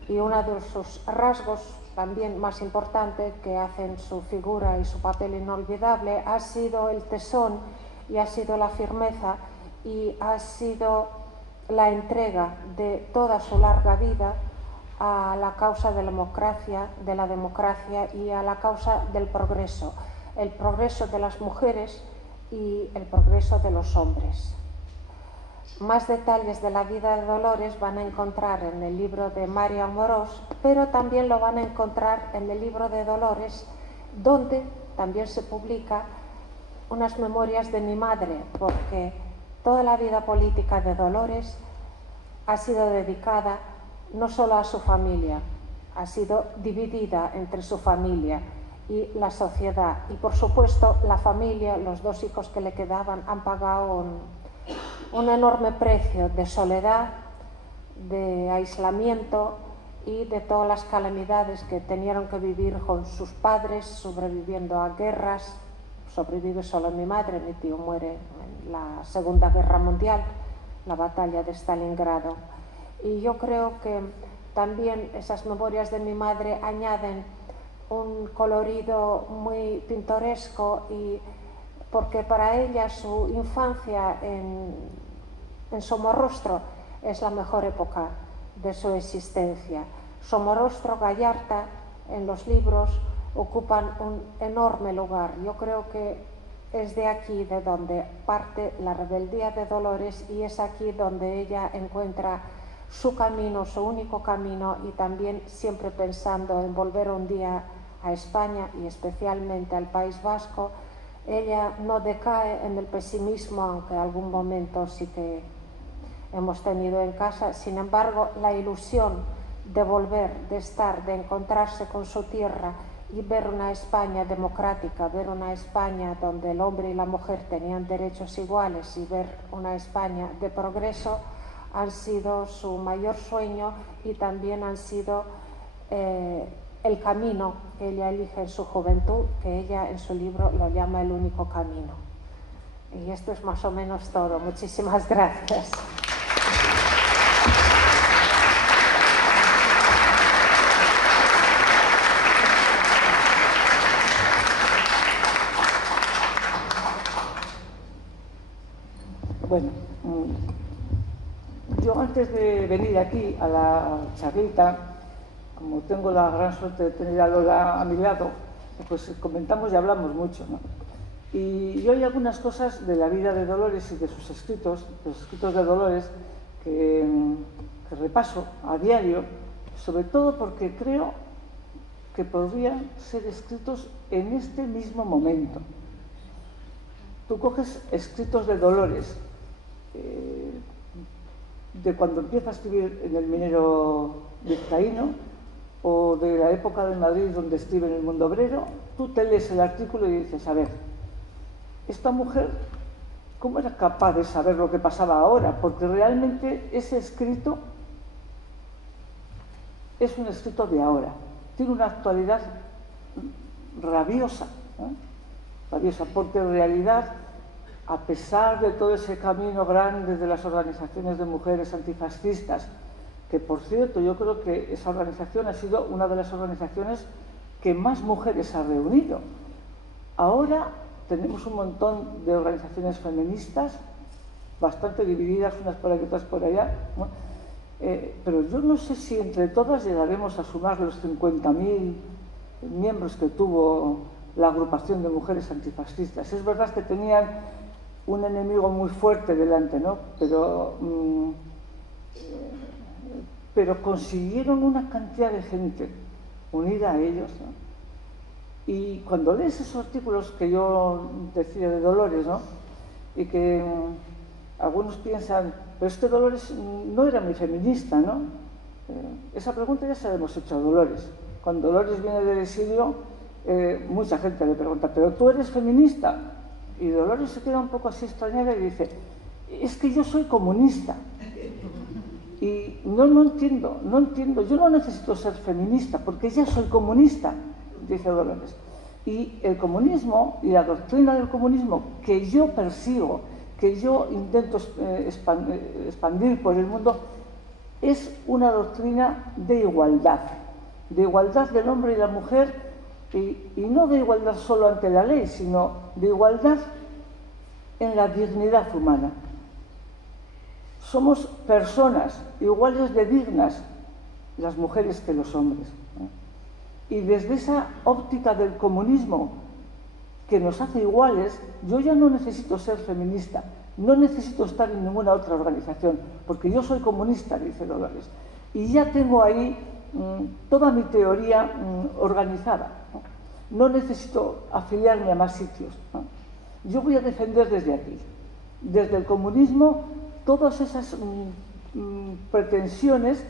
Y uno de sus rasgos también más importantes que hacen su figura y su papel inolvidable ha sido el tesón y ha sido la firmeza y ha sido la entrega de toda su larga vida a la causa de la democracia y a la causa del progreso, el progreso de las mujeres y el progreso de los hombres. Más detalles de la vida de Dolores van a encontrar en el libro de Mario Amorós, pero también lo van a encontrar en el libro de Dolores, donde también se publica unas memorias de mi madre, porque toda la vida política de Dolores ha sido dedicada no solo a su familia, ha sido dividida entre su familia y la sociedad. Y por supuesto la familia, los dos hijos que le quedaban, han pagado un enorme precio de soledad, de aislamiento y de todas las calamidades que tenían que vivir con sus padres, sobreviviendo a guerras. Sobrevive solo mi madre, mi tío muere en la Segunda Guerra Mundial, la batalla de Stalingrado. Y yo creo que también esas memorias de mi madre añaden un colorido muy pintoresco, y porque para ella su infancia en Somorrostro es la mejor época de su existencia. Somorrostro, Gallarta, en los libros ocupan un enorme lugar. Yo creo que es de aquí de donde parte la rebeldía de Dolores y es aquí donde ella encuentra su camino, su único camino, y también siempre pensando en volver un día a España y especialmente al País Vasco. Ella no decae en el pesimismo, aunque algún momento sí que hemos tenido en casa. Sin embargo, la ilusión de volver, de estar, de encontrarse con su tierra y ver una España democrática, ver una España donde el hombre y la mujer tenían derechos iguales y ver una España de progreso, han sido su mayor sueño y también han sido el camino que ella elige en su juventud, que ella en su libro lo llama el único camino. Y esto es más o menos todo. Muchísimas gracias. Bueno, yo antes de venir aquí a la charlita como tengo la gran suerte de tener a Lola a mi lado, pues comentamos y hablamos mucho, ¿no? Y yo hay algunas cosas de la vida de Dolores y de sus escritos, los escritos de Dolores, que repaso a diario, sobre todo porque creo que podrían ser escritos en este mismo momento. Tú coges escritos de Dolores, de cuando empieza a escribir en el Minero vizcaíno, o de la época de Madrid donde escribe en El Mundo Obrero, tú te lees el artículo y dices, a ver, esta mujer, ¿cómo era capaz de saber lo que pasaba ahora? Porque realmente ese escrito es un escrito de ahora, tiene una actualidad rabiosa, ¿eh? Rabiosa, porque en realidad, a pesar de todo ese camino grande de las organizaciones de mujeres antifascistas, que por cierto yo creo que esa organización ha sido una de las organizaciones que más mujeres ha reunido. Ahora tenemos un montón de organizaciones feministas, bastante divididas, unas por aquí, otras por allá, ¿no? Pero yo no sé si entre todas llegaremos a sumar los 50.000 miembros que tuvo la agrupación de mujeres antifascistas. Es verdad que tenían un enemigo muy fuerte delante, ¿no? Pero consiguieron una cantidad de gente unida a ellos, ¿no? Y cuando lees esos artículos que yo decía de Dolores, ¿no? Y que algunos piensan, pero es que Dolores no era muy feminista, ¿no? Esa pregunta ya se la hemos hecho a Dolores. Cuando Dolores viene del exilio, mucha gente le pregunta, ¿pero tú eres feminista? Y Dolores se queda un poco así extrañada y dice, es que yo soy comunista. Y no entiendo, yo no necesito ser feminista porque ya soy comunista, dice Dolores. Y el comunismo y la doctrina del comunismo que yo persigo, que yo intento expandir por el mundo, es una doctrina de igualdad del hombre y la mujer, y no de igualdad solo ante la ley, sino de igualdad en la dignidad humana. Somos personas iguales de dignas, las mujeres que los hombres, ¿no? Y desde esa óptica del comunismo que nos hace iguales, yo ya no necesito ser feminista, no necesito estar en ninguna otra organización, porque yo soy comunista, dice Dolores, y ya tengo ahí toda mi teoría organizada, ¿no? No necesito afiliarme a más sitios, ¿no? Yo voy a defender desde aquí, desde el comunismo, todas esas pretensiones,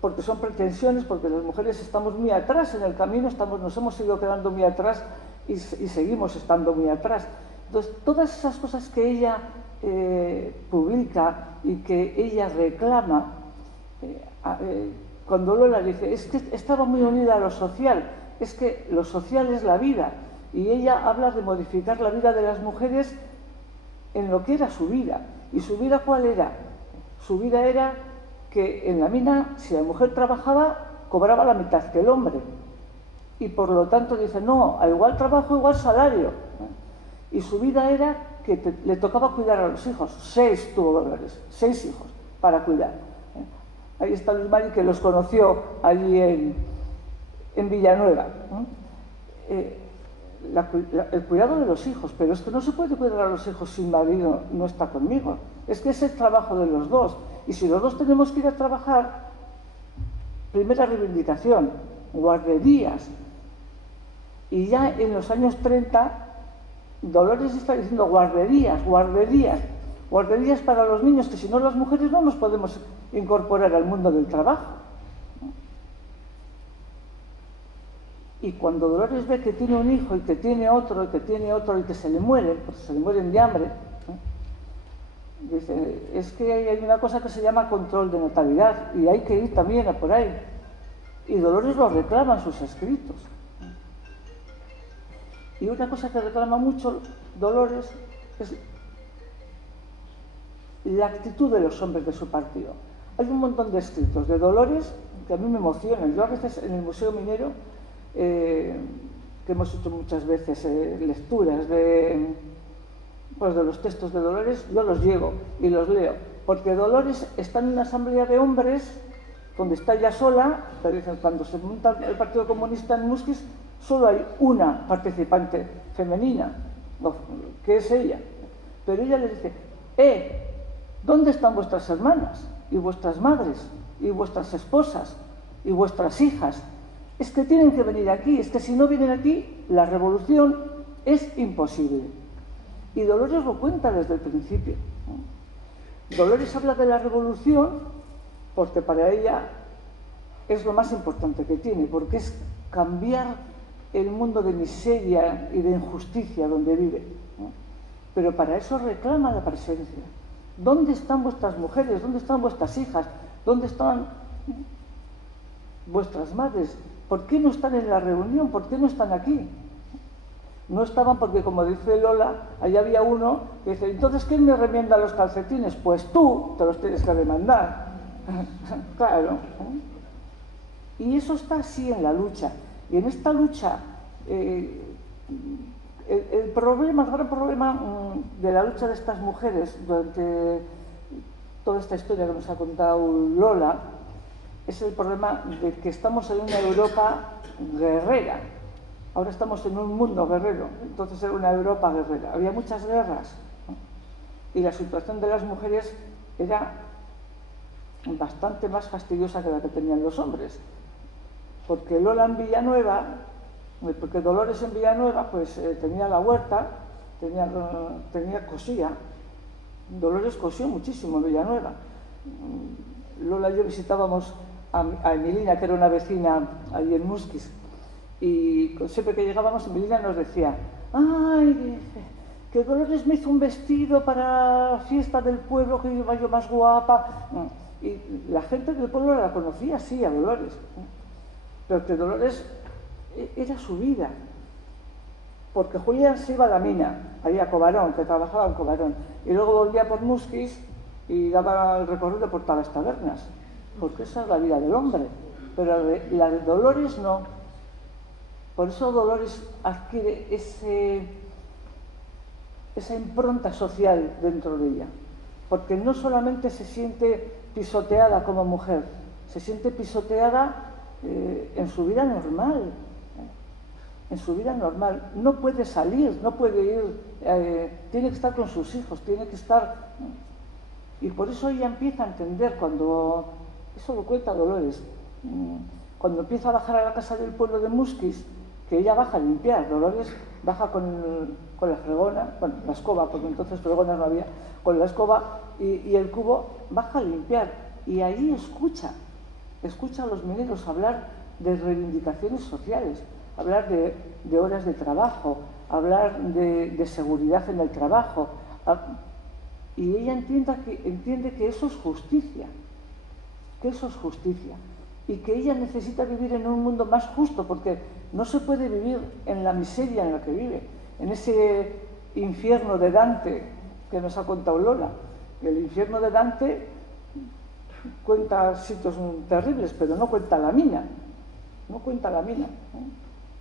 porque son pretensiones, porque las mujeres estamos muy atrás en el camino, nos hemos ido quedando muy atrás y seguimos estando muy atrás. Entonces, todas esas cosas que ella publica y que ella reclama, cuando Lola dice, es que estaba muy unida a lo social, es que lo social es la vida, y ella habla de modificar la vida de las mujeres en lo que era su vida. ¿Y su vida cuál era? Su vida era que en la mina, si la mujer trabajaba, cobraba la mitad que el hombre. Y por lo tanto dice, no, a igual trabajo, igual salario. Y su vida era que le tocaba cuidar a los hijos. 6 tuvo Dolores, 6 hijos para cuidar. Ahí está Luis Mari, que los conoció allí en Villanueva. El cuidado de los hijos, pero es que no se puede cuidar a los hijos si el marido no está conmigo. Es que es el trabajo de los dos. Y si los dos tenemos que ir a trabajar, primera reivindicación, guarderías. Y ya en los años 30, Dolores está diciendo guarderías para los niños, que si no las mujeres no nos podemos incorporar al mundo del trabajo. Y cuando Dolores ve que tiene un hijo y que tiene otro y que tiene otro y que se le mueren, porque se le mueren de hambre, dice, es que hay una cosa que se llama control de natalidad y hay que ir también a por ahí. Y Dolores lo reclama en sus escritos. Y una cosa que reclama mucho Dolores es la actitud de los hombres de su partido. Hay un montón de escritos de Dolores que a mí me emocionan. Yo a veces en el Museo Minero, que hemos hecho muchas veces lecturas de los textos de Dolores, yo los llevo y los leo, porque Dolores está en una asamblea de hombres donde está ella sola, pero dicen, cuando se monta el Partido Comunista en Musquis, solo hay una participante femenina, que es ella. Pero ella le dice, ¿dónde están vuestras hermanas y vuestras madres y vuestras esposas y vuestras hijas? Es que tienen que venir aquí, es que si no vienen aquí, la revolución es imposible. Y Dolores lo cuenta desde el principio. Dolores habla de la revolución porque para ella es lo más importante que tiene, porque es cambiar el mundo de miseria y de injusticia donde vive. Pero para eso reclama la presencia. ¿Dónde están vuestras mujeres? ¿Dónde están vuestras hijas? ¿Dónde están vuestras madres? ¿Por qué no están en la reunión? ¿Por qué no están aquí? No estaban porque, como dice Lola, allí había uno que dice, entonces, ¿quién me remienda los calcetines? Pues tú te los tienes que remendar. Claro. Y eso está así en la lucha. Y en esta lucha, el gran problema de la lucha de estas mujeres durante toda esta historia que nos ha contado Lola, es el problema de que estamos en una Europa guerrera. Ahora estamos en un mundo guerrero, entonces era una Europa guerrera. Había muchas guerras, ¿no? Y la situación de las mujeres era bastante más fastidiosa que la que tenían los hombres. Porque Lola en Villanueva, porque Dolores en Villanueva, pues tenía la huerta, cosía. Dolores cosió muchísimo en Villanueva. Lola y yo visitábamos a Emilina, que era una vecina allí en Musquis, y siempre que llegábamos, Emilina nos decía, ¡ay, que Dolores me hizo un vestido para la fiesta del pueblo, que iba yo más guapa! Y la gente del pueblo la conocía, sí, a Dolores, pero que Dolores era su vida, porque Julián se iba a la mina, ahí a Cobarón, que trabajaba en Cobarón, y luego volvía por Musquis y daba el recorrido por todas las tabernas, porque esa es la vida del hombre, pero la de Dolores no. Por eso Dolores adquiere esa impronta social dentro de ella, porque no solamente se siente pisoteada como mujer, se siente pisoteada en su vida normal. En su vida normal no puede salir, no puede ir, tiene que estar con sus hijos, tiene que estar... Y por eso ella empieza a entender cuando... Eso lo cuenta Dolores. Cuando empieza a bajar a la casa del pueblo de Musquis, que ella baja a limpiar, Dolores baja con la fregona, bueno, la escoba, porque entonces fregonas no había, con la escoba y el cubo, baja a limpiar. Y ahí escucha a los mineros hablar de reivindicaciones sociales, hablar de horas de trabajo, hablar de seguridad en el trabajo. Y ella entiende que eso es justicia, y que ella necesita vivir en un mundo más justo, porque no se puede vivir en la miseria en la que vive, en ese infierno de Dante que nos ha contado Lola. El infierno de Dante cuenta sitios terribles, pero no cuenta la mina, ¿no?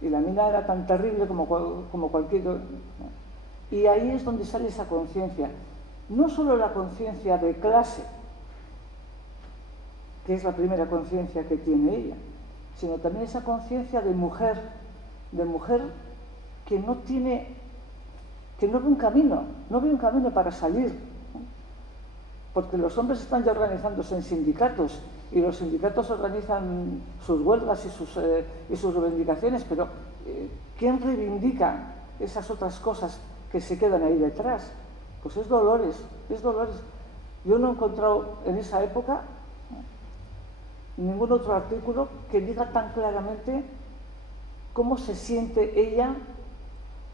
Y la mina era tan terrible como cualquier... Y ahí es donde sale esa conciencia, no solo la conciencia de clase, que es la primera conciencia que tiene ella, sino también esa conciencia de mujer que no ve un camino para salir, porque los hombres están ya organizándose en sindicatos, y los sindicatos organizan sus huelgas y sus reivindicaciones, pero ¿quién reivindica esas otras cosas que se quedan ahí detrás? Pues es Dolores. Yo no he encontrado en esa época ningún otro artículo que diga tan claramente cómo se siente ella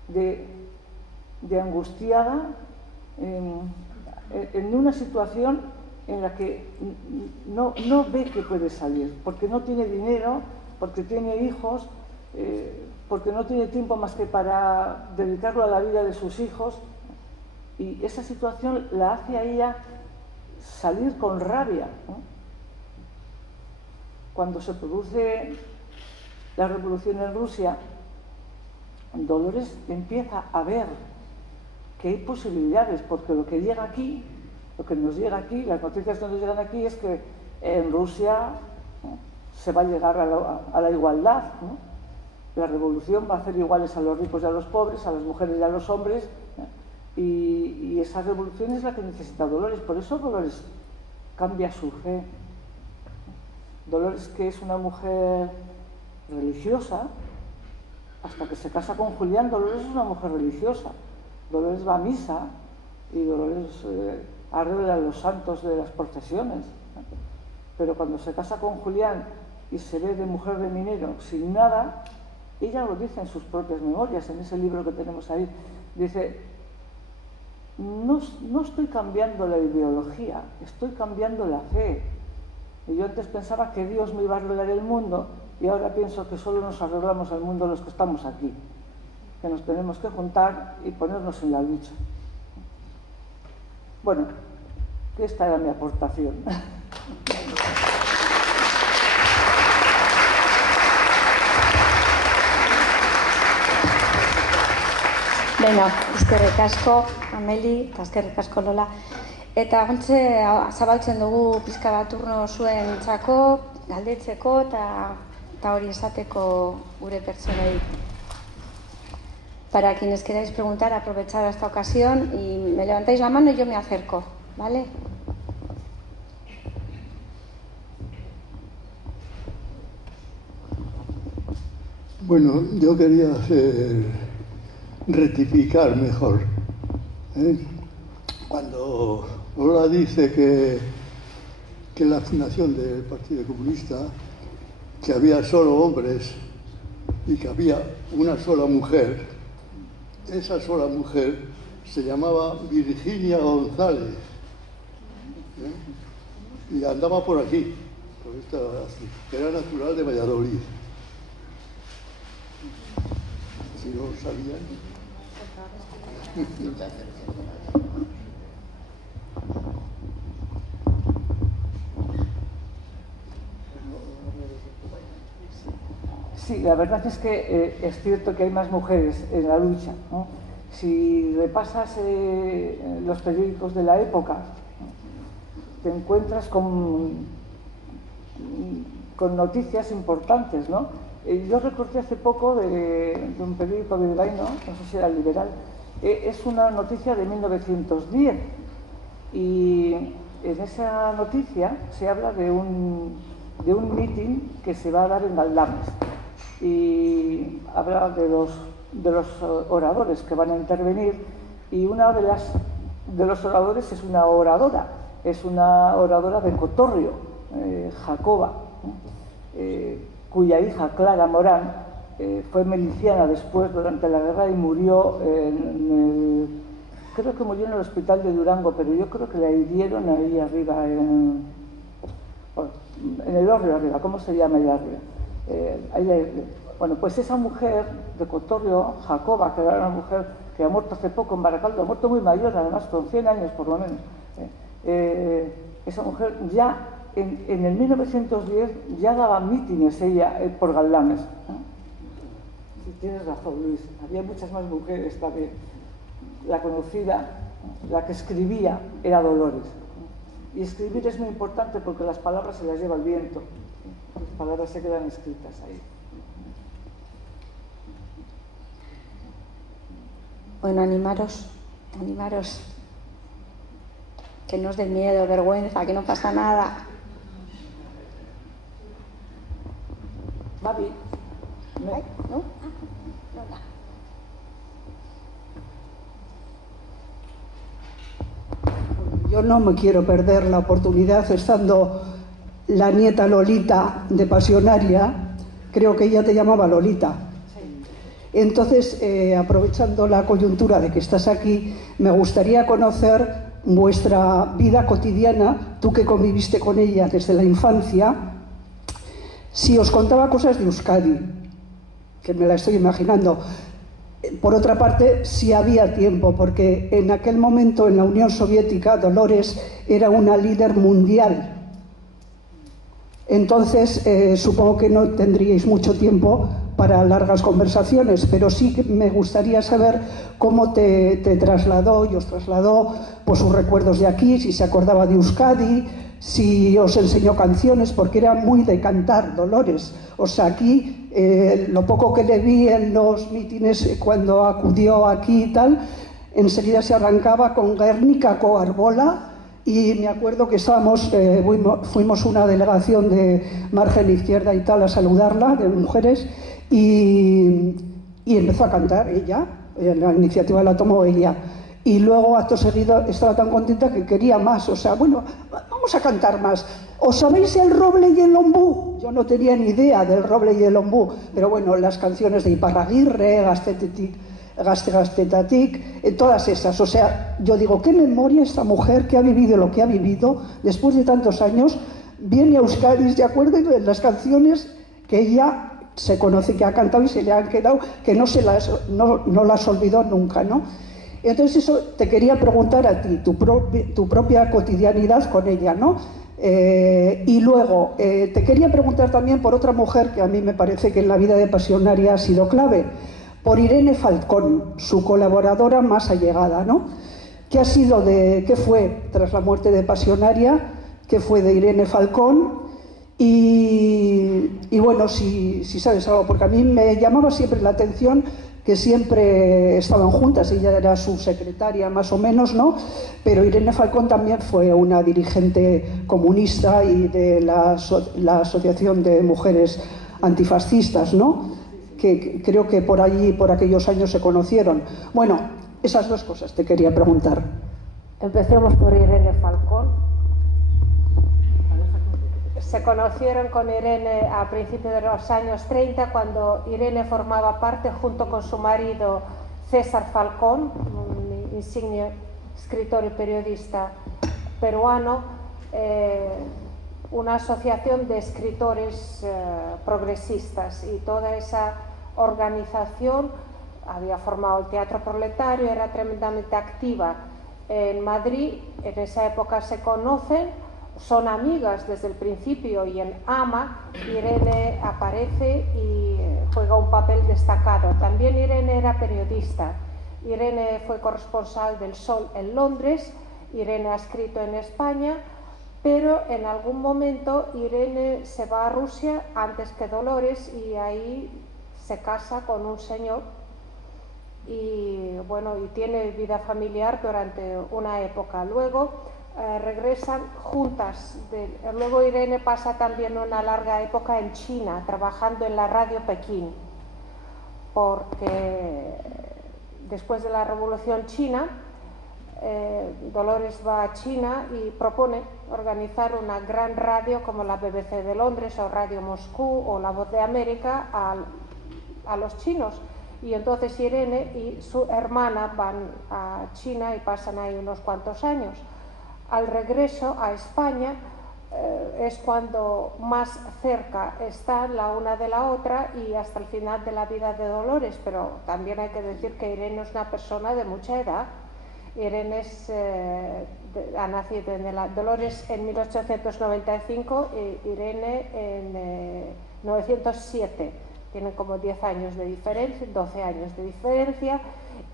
de angustiada en una situación en la que no ve que puede salir, porque no tiene dinero, porque tiene hijos, porque no tiene tiempo más que para dedicarlo a la vida de sus hijos, y esa situación la hace a ella salir con rabia, ¿no? Cuando se produce la revolución en Rusia, Dolores empieza a ver que hay posibilidades, porque lo que nos llega aquí, las noticias que nos llegan aquí es que en Rusia ¿no? Se va a llegar a la igualdad, ¿no? La revolución va a hacer iguales a los ricos y a los pobres, a las mujeres y a los hombres, ¿no? Y esa revolución es la que necesita Dolores. Por eso Dolores cambia su fe. Dolores, que es una mujer religiosa, hasta que se casa con Julián, Dolores es una mujer religiosa. Dolores va a misa y Dolores arregla los santos de las procesiones, ¿no? Pero cuando se casa con Julián y se ve de mujer de minero sin nada, ella lo dice en sus propias memorias, en ese libro que tenemos ahí. Dice, no estoy cambiando la ideología, estoy cambiando la fe. Y yo antes pensaba que Dios me iba a arreglar el mundo y ahora pienso que solo nos arreglamos el mundo los que estamos aquí, que nos tenemos que juntar y ponernos en la lucha. Bueno, que esta era mi aportación. Beno, eskerrik asko, Ameli, eta eskerrik asko Lola. Eta gontze zabaltzen dugu pizka bat turno zuen txako, galdetzeko eta hori esateko gure pertsonei. Para quienes queráis preguntar, aprovechar esta ocasión y me levantáis la mano y yo me acerco, ¿vale? Bueno, yo quería rectificar mejor. Cuando Lola dice que la fundación del Partido Comunista, que había solo hombres y que había una sola mujer, esa sola mujer se llamaba Virginia González, y andaba por aquí, por esta, que era natural de Valladolid. Si no lo sabían. Sí, la verdad es que es cierto que hay más mujeres en la lucha, ¿no? Si repasas los periódicos de la época, te encuentras con noticias importantes, ¿no? Yo recordé hace poco de un periódico de Bilbaíno, no sé si era Liberal, es una noticia de 1910 y en esa noticia se habla de un mitin que se va a dar en Galdames y habla de los oradores que van a intervenir y una de los oradores es una oradora de Cotorrio, Jacoba, cuya hija Clara Morán fue miliciana después durante la guerra y murió creo que murió en el hospital de Durango, pero yo creo que la hirieron ahí arriba, en el Orrio arriba, ¿cómo se llama allá arriba? Bueno, pues esa mujer de Cotorrio, Jacoba, que era una mujer que ha muerto hace poco en Baracaldo, ha muerto muy mayor, además con 100 años por lo menos, esa mujer ya en el 1910 ya daba mítines ella por Galdames. Sí, tienes razón, Luis, había muchas más mujeres también. La conocida, la que escribía, era Dolores. Y escribir es muy importante porque las palabras se las lleva el viento. Las palabras se quedan escritas ahí. Bueno, animaros. Que no os dé miedo, vergüenza, que no pasa nada. Mavi. ¿No? Yo no me quiero perder la oportunidad, estando la nieta Lolita de Pasionaria, creo que ella te llamaba Lolita. Entonces, aprovechando la coyuntura de que estás aquí, me gustaría conocer vuestra vida cotidiana, tú que conviviste con ella desde la infancia, si os contaba cosas de Euskadi, que me la estoy imaginando. Por otra parte, si había tiempo, porque en aquel momento en la Unión Soviética Dolores era una líder mundial. Entonces, supongo que no tendríais mucho tiempo para largas conversaciones, pero sí que me gustaría saber cómo te trasladó y os trasladó pues, sus recuerdos de aquí, si se acordaba de Euskadi, si os enseñó canciones, porque era muy de cantar, Dolores. O sea, aquí, lo poco que le vi en los mítines cuando acudió aquí y tal, enseguida se arrancaba con Guernica Coarbola, y me acuerdo que fuimos una delegación de margen izquierda y tal a saludarla, de mujeres, y empezó a cantar ella, la iniciativa la tomó ella. Y luego, acto seguido, estaba tan contenta que quería más. O sea, bueno, vamos a cantar más. ¿Os sabéis el roble y el ombú? Yo no tenía ni idea del roble y el ombú, pero bueno, las canciones de Iparraguirre, Gastetatic, todas esas. O sea, yo digo, qué memoria esta mujer que ha vivido lo que ha vivido después de tantos años, viene a Euskadi y se acuerda de las canciones que ella se conoce, que ha cantado y se le han quedado, que no las olvidó nunca, ¿no? Entonces eso te quería preguntar a ti, tu propia cotidianidad con ella, ¿no? Y luego, te quería preguntar también por otra mujer que a mí me parece que en la vida de Pasionaria ha sido clave, por Irene Falcón, su colaboradora más allegada, ¿no? ¿Qué fue tras la muerte de Pasionaria? ¿Qué fue de Irene Falcón? Y bueno, si sabes algo, porque a mí me llamaba siempre la atención que siempre estaban juntas, ella era su secretaria más o menos, ¿no? Pero Irene Falcón también fue una dirigente comunista y de la Asociación de Mujeres Antifascistas, ¿no? Que creo que por allí, por aquellos años se conocieron. Bueno, esas dos cosas te quería preguntar. Empecemos por Irene Falcón. Se conocieron con Irene a principios de los años 30, cuando Irene formaba parte, junto con su marido César Falcón, un insigne escritor y periodista peruano, una asociación de escritores progresistas, y toda esa organización había formado el Teatro Proletario, era tremendamente activa en Madrid. En esa época se conocen, son amigas desde el principio, y en Ama Irene aparece y juega un papel destacado. También Irene era periodista. Irene fue corresponsal del Sol en Londres, Irene ha escrito en España, pero en algún momento Irene se va a Rusia antes que Dolores, y ahí se casa con un señor y bueno, y tiene vida familiar durante una época. Luego regresan juntas. Luego Irene pasa también una larga época en China, trabajando en la radio Pekín, porque después de la Revolución China, Dolores va a China y propone organizar una gran radio como la BBC de Londres o Radio Moscú o La Voz de América a los chinos. Y entonces Irene y su hermana van a China y pasan ahí unos cuantos años. Al regreso a España es cuando más cerca están la una de la otra, y hasta el final de la vida de Dolores. Pero también hay que decir que Irene es una persona de mucha edad. Irene ha nacido Dolores en 1895 y Irene en 907. Tienen como 10 años de diferencia, 12 años de diferencia.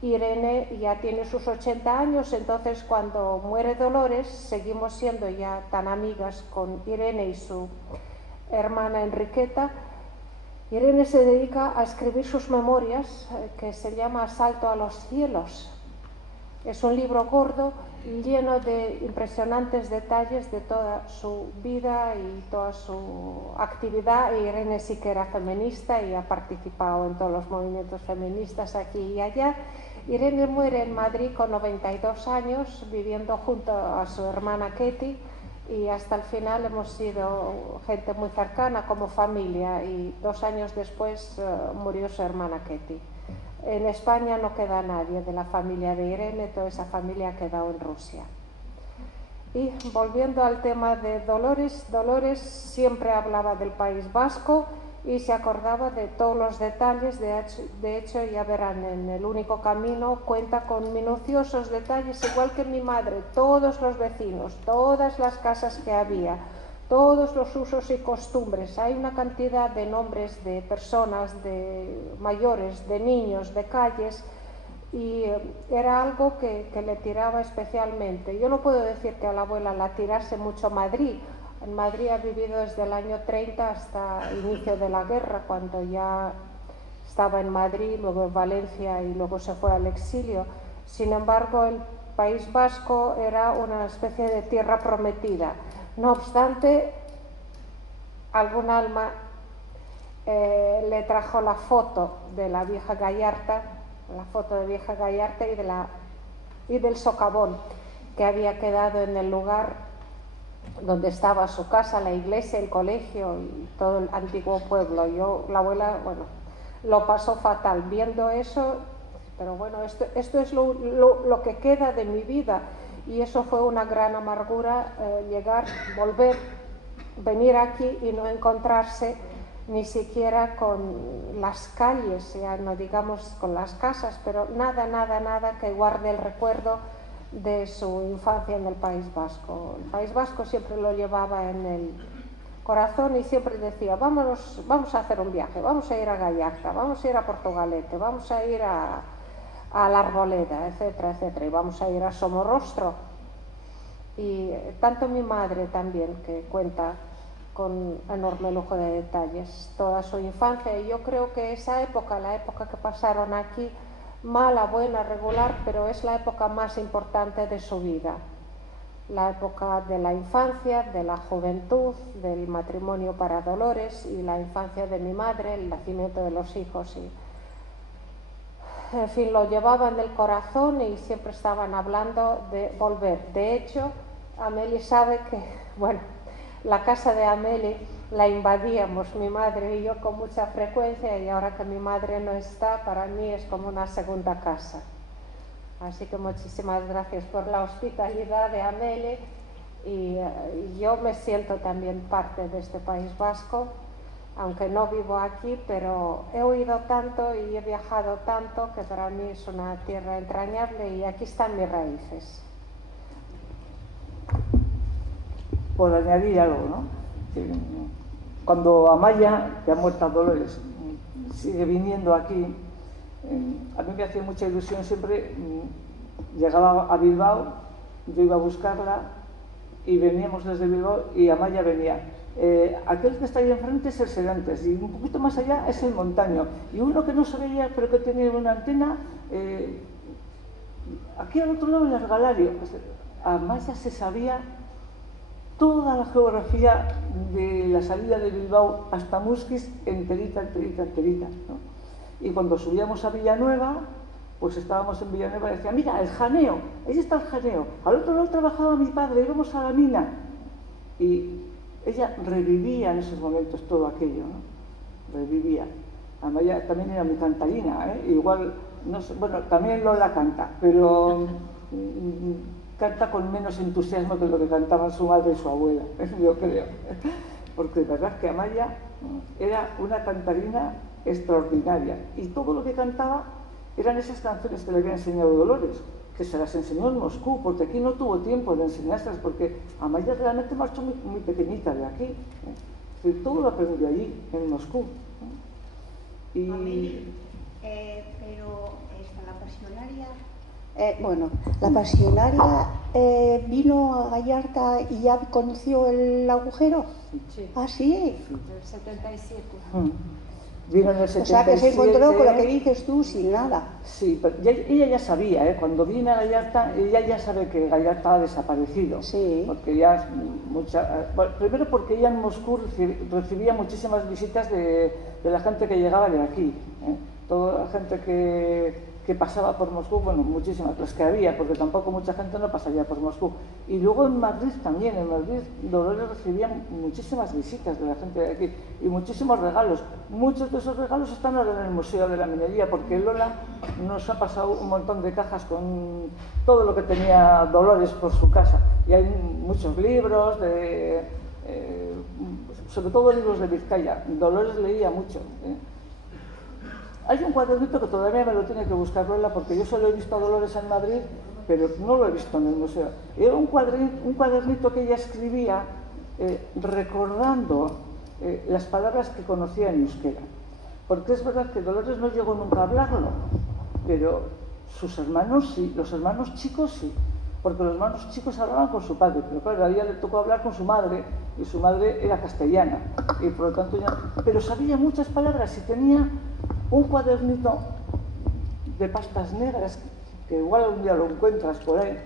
Irene ya tiene sus 80 años, entonces cuando muere Dolores seguimos siendo ya tan amigas con Irene y su hermana Enriqueta. Irene se dedica a escribir sus memorias, que se llama Asalto a los cielos. Es un libro gordo, lleno de impresionantes detalles de toda su vida y toda su actividad. Irene sí que era feminista y ha participado en todos los movimientos feministas aquí y allá. Irene muere en Madrid con 92 años, viviendo junto a su hermana Ketty, y hasta el final hemos sido gente muy cercana como familia, y 2 años después murió su hermana Ketty. En España no queda nadie de la familia de Irene, toda esa familia ha quedado en Rusia. Y volviendo al tema de Dolores, Dolores siempre hablaba del País Vasco y se acordaba de todos los detalles. De hecho, ya verán, en El único camino cuenta con minuciosos detalles, igual que mi madre, todos los vecinos, todas las casas que había, todos los usos y costumbres. Hay una cantidad de nombres de personas, de mayores, de niños, de calles, y era algo que le tiraba especialmente. Yo no puedo decir que a la abuela la tirase mucho a Madrid. En Madrid ha vivido desde el año 30 hasta el inicio de la guerra, cuando ya estaba en Madrid, luego en Valencia y luego se fue al exilio. Sin embargo, el País Vasco era una especie de tierra prometida. No obstante, algún alma le trajo la foto de la vieja Gallarta, la foto de vieja Gallarta y del socavón que había quedado en el lugar donde estaba su casa, la iglesia, el colegio y todo el antiguo pueblo. La abuela, bueno, lo pasó fatal viendo eso, pero bueno, esto es lo que queda de mi vida, y eso fue una gran amargura, volver, venir aquí y no encontrarse ni siquiera con las calles, ya no digamos con las casas, pero nada que guarde el recuerdo de su infancia en el País Vasco. El País Vasco siempre lo llevaba en el corazón y siempre decía, vamos a hacer un viaje, vamos a ir a Gallarta, vamos a ir a Portugalete, vamos a ir a la Arboleda, etcétera, etcétera, y vamos a ir a Somorrostro. Y tanto mi madre también, que cuenta con enorme lujo de detalles toda su infancia, y yo creo que esa época, la época que pasaron aquí, mala, buena, regular, pero es la época más importante de su vida, la época de la infancia, de la juventud, del matrimonio para Dolores y la infancia de mi madre, el nacimiento de los hijos, y en fin, lo llevaban del corazón y siempre estaban hablando de volver. De hecho, Amélie sabe que, bueno, la casa de Amélie la invadíamos mi madre y yo con mucha frecuencia, y ahora que mi madre no está, para mí es como una segunda casa. Así que muchísimas gracias por la hospitalidad de Amélie, y yo me siento también parte de este País Vasco, aunque no vivo aquí, pero he oído tanto y he viajado tanto que para mí es una tierra entrañable y aquí están mis raíces. Por añadir algo, ¿no? Cuando Amaya, que ha muerto Dolores, sigue viniendo aquí, a mí me hacía mucha ilusión siempre. Llegaba a Bilbao, yo iba a buscarla y veníamos desde Bilbao y Amaya venía. Aquel que está ahí enfrente es el Serantes y un poquito más allá es el Montaño, y uno que no se veía pero que tenía una antena aquí al otro lado en el Galario. Amaya se sabía toda la geografía de la salida de Bilbao hasta Musquis enterita, ¿no? Y cuando subíamos a Villanueva, pues estábamos en Villanueva y decía, mira, el Janeo, ahí está el Janeo, al otro lado trabajaba mi padre, íbamos a la mina. Y ella revivía en esos momentos todo aquello, ¿no? Revivía. Amaya también era muy cantarina, ¿eh? Igual, no sé, bueno, también Lola canta, pero canta con menos entusiasmo que lo que cantaban su madre y su abuela, yo creo. Porque de verdad que Amaya era una cantarina extraordinaria, y todo lo que cantaba eran esas canciones que le había enseñado Dolores, que se las enseñó en Moscú, porque aquí no tuvo tiempo de enseñárselas, porque Amaya realmente marchó muy pequeñita de aquí, ¿eh? Todo lo aprendió allí, en Moscú, ¿eh? Y... pero la pasionaria... bueno, la pasionaria vino a Gallarta y ya conoció el agujero. Sí. ¿Ah, sí? Del 77. Vino en el 77. O sea, que se encontró con lo que dices tú, sin nada. Sí, pero ella ya sabía, cuando viene a Gallarta, ella ya sabe que Gallarta ha desaparecido. Sí. Porque ya bueno, primero porque ella en Moscú recibía muchísimas visitas de la gente que llegaba de aquí, ¿eh? Toda la gente que pasaba por Moscú, bueno, muchísimas, las que había, porque tampoco mucha gente no pasaría por Moscú. Y luego en Madrid también, en Madrid Dolores recibía muchísimas visitas de la gente de aquí y muchísimos regalos. Muchos de esos regalos están ahora en el Museo de la Minería, porque Lola nos ha pasado un montón de cajas con todo lo que tenía Dolores por su casa. Y hay muchos libros, sobre todo libros de Vizcaya. Dolores leía mucho, ¿eh? Hay un cuadernito que todavía me lo tiene que buscar Lola, porque yo solo he visto a Dolores en Madrid, pero no lo he visto en el museo. Era un cuadernito que ella escribía recordando las palabras que conocía en euskera. Porque es verdad que Dolores no llegó nunca a hablarlo, pero sus hermanos sí, los hermanos chicos sí, porque los hermanos chicos hablaban con su padre, pero claro, a ella le tocó hablar con su madre, y su madre era castellana, y por lo tanto ya... Pero sabía muchas palabras y tenía un cuadernito de pastas negras, que igual algún día lo encuentras por ahí,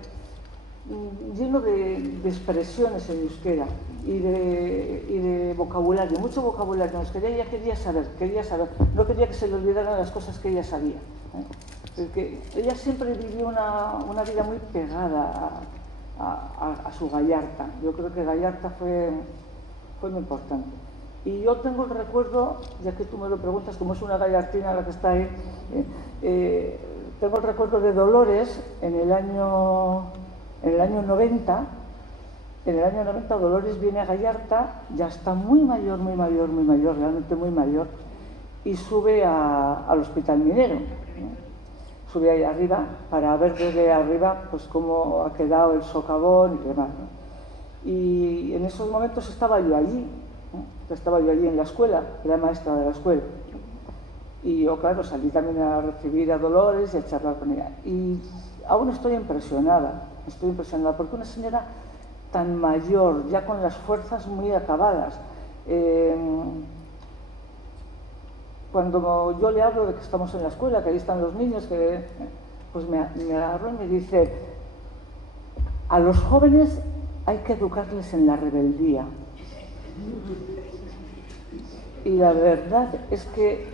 lleno de expresiones en euskera y de vocabulario, mucho vocabulario en euskera. Ella quería saber, no quería que se le olvidaran las cosas que ella sabía. Porque ella siempre vivió una vida muy pegada a su Gallarta. Yo creo que Gallarta fue muy importante. Y yo tengo el recuerdo, ya que tú me lo preguntas, como es una gallartina la que está ahí, tengo el recuerdo de Dolores en el año 90. En el año 90 Dolores viene a Gallarta, ya está muy mayor, realmente muy mayor, y sube al Hospital Minero. Sube ahí arriba para ver desde arriba pues cómo ha quedado el socavón y demás, ¿no? Y en esos momentos estaba yo allí en la escuela, era maestra de la escuela. Y yo, claro, salí también a recibir a Dolores y a charlar con ella. Y aún estoy impresionada porque una señora tan mayor, ya con las fuerzas muy acabadas, cuando yo le hablo de que estamos en la escuela, que ahí están los niños, pues me agarró y me dice: a los jóvenes hay que educarles en la rebeldía. Y la verdad es que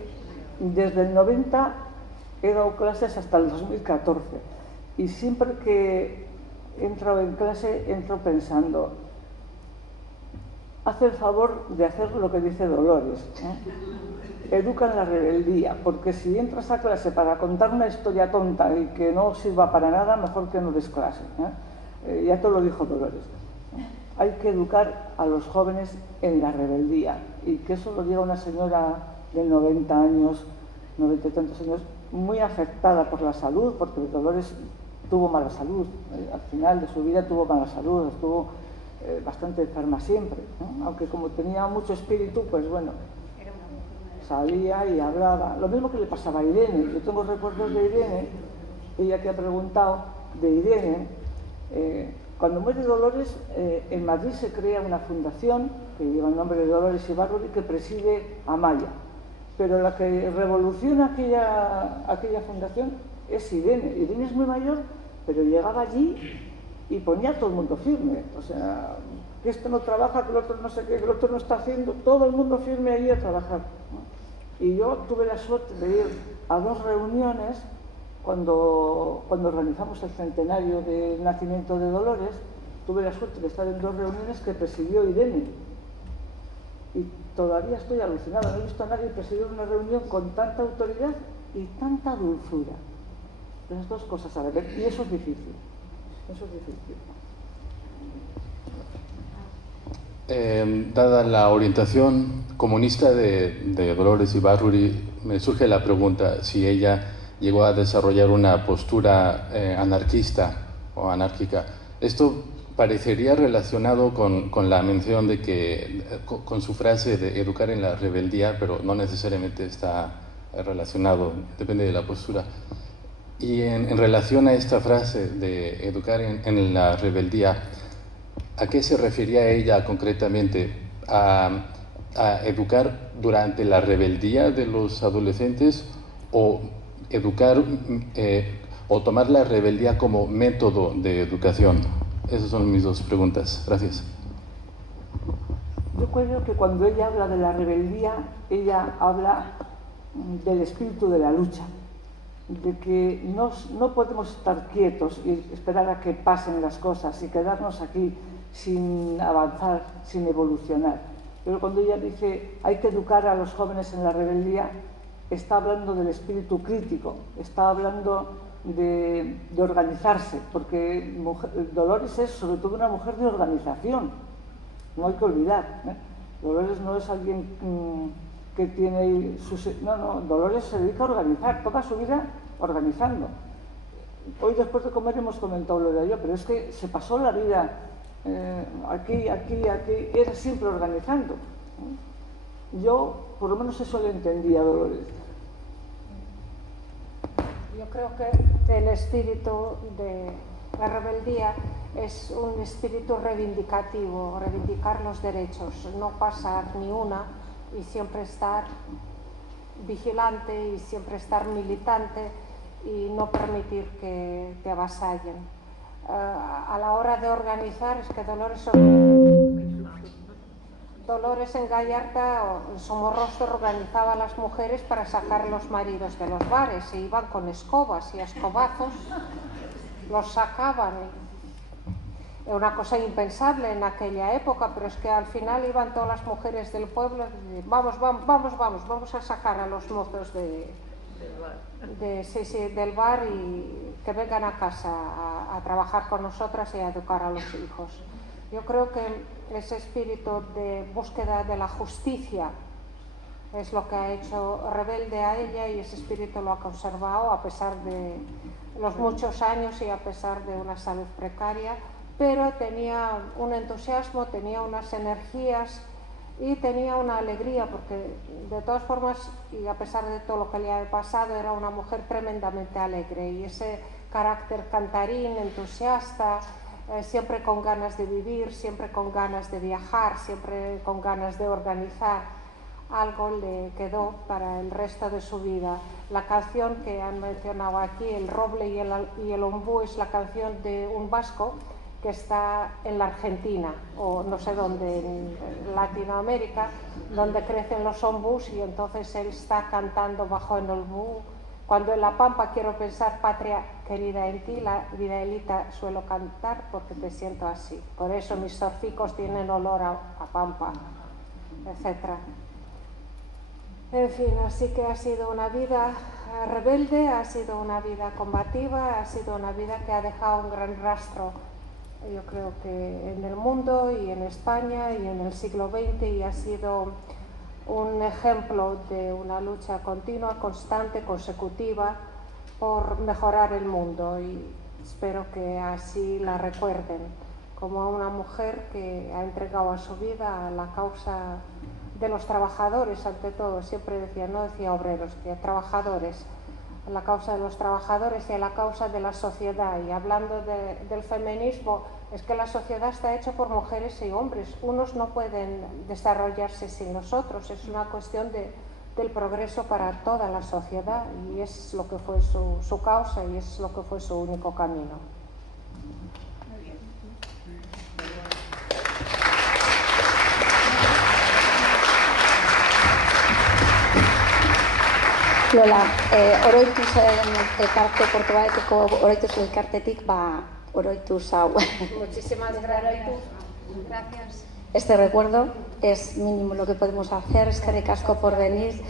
desde el 90 he dado clases hasta el 2014 y siempre que he entrado en clase entro pensando: haz el favor de hacer lo que dice Dolores, educa en la rebeldía, porque si entras a clase para contar una historia tonta y que no sirva para nada, mejor que no des clase, ya te lo dijo Dolores. Hay que educar a los jóvenes en la rebeldía, y que eso lo diga una señora de 90 años, 90 y tantos años, muy afectada por la salud, porque Dolores tuvo mala salud, al final de su vida tuvo mala salud, estuvo bastante enferma siempre, ¿no? Aunque como tenía mucho espíritu, pues bueno, salía y hablaba. Lo mismo que le pasaba a Irene. Yo tengo recuerdos de Irene, ella que ha preguntado de Irene. Cuando muere Dolores, en Madrid se crea una fundación que lleva el nombre de Dolores Ibárruri, que preside Amaya. Pero la que revoluciona aquella fundación es Irene. Irene es muy mayor, pero llegaba allí y ponía a todo el mundo firme. O sea, que esto no trabaja, que el otro no sé qué, que el otro no está haciendo, todo el mundo firme ahí a trabajar, ¿no? Y yo tuve la suerte de ir a 2 reuniones cuando organizamos el centenario del nacimiento de Dolores. Tuve la suerte de estar en 2 reuniones que presidió Irene. Y todavía estoy alucinada, no he visto a nadie presidir una reunión con tanta autoridad y tanta dulzura. Las 2 cosas a la vez, y eso es difícil. Eso es difícil. Dada la orientación comunista de Dolores Ibárruri, me surge la pregunta si ella llegó a desarrollar una postura anarquista o anárquica. Esto parecería relacionado con la mención de que, con su frase de educar en la rebeldía, pero no necesariamente está relacionado, depende de la postura. Y en relación a esta frase de educar en la rebeldía, ¿a qué se refería ella concretamente? ¿A educar durante la rebeldía de los adolescentes o educar o tomar la rebeldía como método de educación? Esas son mis 2 preguntas. Gracias. Yo creo que cuando ella habla de la rebeldía, ella habla del espíritu de la lucha, de que no podemos estar quietos y esperar a que pasen las cosas y quedarnos aquí sin avanzar, sin evolucionar. Pero cuando ella dice hay que educar a los jóvenes en la rebeldía, está hablando del espíritu crítico, está hablando de organizarse, porque Dolores es sobre todo una mujer de organización, no hay que olvidar, Dolores no es alguien que tiene no, Dolores se dedica a organizar, toda su vida organizando. Hoy después de comer hemos comentado lo de ello, pero es que se pasó la vida aquí, era siempre organizando. Yo, por lo menos eso le entendía a Dolores. yo creo que el espíritu de la rebeldía es un espíritu reivindicativo, reivindicar los derechos, no pasar ni una y siempre estar vigilante y siempre estar militante y no permitir que te avasallen. A la hora de organizar, es que Dolores en Gallarta, en Somorrostro, organizaba a las mujeres para sacar a los maridos de los bares e iban con escobas y a escobazos los sacaban. Era una cosa impensable en aquella época, pero es que al final iban todas las mujeres del pueblo y vamos a sacar a los mozos del bar y que vengan a casa a trabajar con nosotras y a educar a los hijos. Yo creo que ese espíritu de búsqueda de la justicia es lo que ha hecho rebelde a ella y ese espíritu lo ha conservado a pesar de los muchos años y a pesar de una salud precaria, pero tenía un entusiasmo, tenía unas energías y tenía una alegría porque de todas formas y a pesar de todo lo que le ha pasado era una mujer tremendamente alegre y ese carácter cantarín, entusiasta, siempre con ganas de vivir, siempre con ganas de viajar, siempre con ganas de organizar, algo le quedó para el resto de su vida. La canción que han mencionado aquí, El roble y el ombú, es la canción de un vasco que está en la Argentina o no sé dónde, en Latinoamérica, donde crecen los ombús y entonces él está cantando bajo el ombú. Cuando en la pampa quiero pensar, patria querida en ti, la vidaelita suelo cantar porque te siento así. Por eso mis torficos tienen olor a pampa, etc. En fin, así que ha sido una vida rebelde, ha sido una vida combativa, ha sido una vida que ha dejado un gran rastro, yo creo que en el mundo y en España y en el siglo XX, y ha sido un ejemplo de una lucha continua, constante, consecutiva por mejorar el mundo y espero que así la recuerden como una mujer que ha entregado a su vida a la causa de los trabajadores, ante todo, siempre decía, no decía obreros, decía trabajadores, a la causa de los trabajadores y a la causa de la sociedad. Y hablando del feminismo, es que la sociedad está hecha por mujeres y hombres, unos no pueden desarrollarse sin los otros, es una cuestión del progreso para toda la sociedad y es lo que fue su causa y es lo que fue su único camino. Lola, oroituz elkarte Portugaleteko oroituz elkartetik, oroituz hau. Muchísimas gracias. Este recuerdo es mínimo lo que podemos hacer. Eskerrik asko por venir.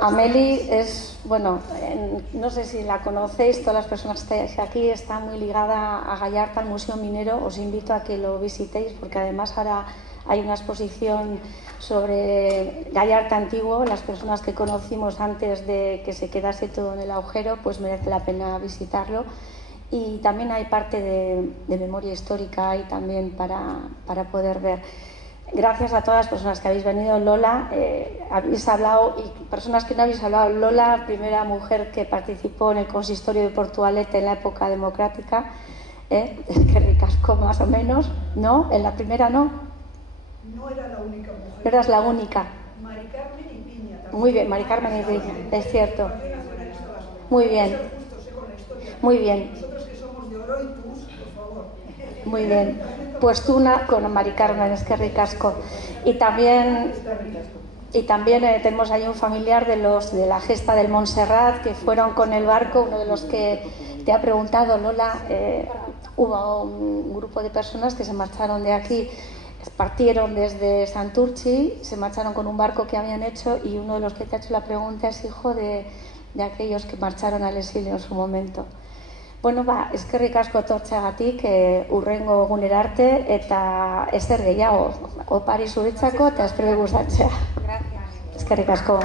Amélie es, bueno, no sé si la conocéis, todas las personas que estáis aquí, está muy ligada a Gallarta, al Museo Minero. Os invito a que lo visitéis porque además ahora hay una exposición sobre Gallarta antiguo. Las personas que conocimos antes de que se quedase todo en el agujero, pues merece la pena visitarlo. Y también hay parte de memoria histórica ahí también para poder ver. Gracias a todas las personas que habéis venido. Lola, habéis hablado, y personas que no habéis hablado, Lola, primera mujer que participó en el consistorio de Portugalete en la época democrática, que ricasco más o menos, ¿no? En la primera no. No era la única mujer. No eras la única. Mari Carmen y Piña también. Muy bien, Mari Carmen y Piña, es cierto. Muy bien. Muy bien. Nosotros que somos de Oroituz, por favor. Muy bien. Pues tú con Mari Carmen, es que ricasco. Y también tenemos ahí un familiar de la gesta del Montserrat que fueron con el barco, uno de los que te ha preguntado, Lola. Hubo un grupo de personas que se marcharon de aquí, partieron desde Santurchi, se marcharon con un barco que habían hecho y uno de los que te ha hecho la pregunta es hijo de aquellos que marcharon al exilio en su momento. Bueno, eskerrik asko etortzeagatik, hurrengo egunera arte eta ezer gehiago opari zuritzako eta espero gustatzea. Gracias. Eskerrik asko.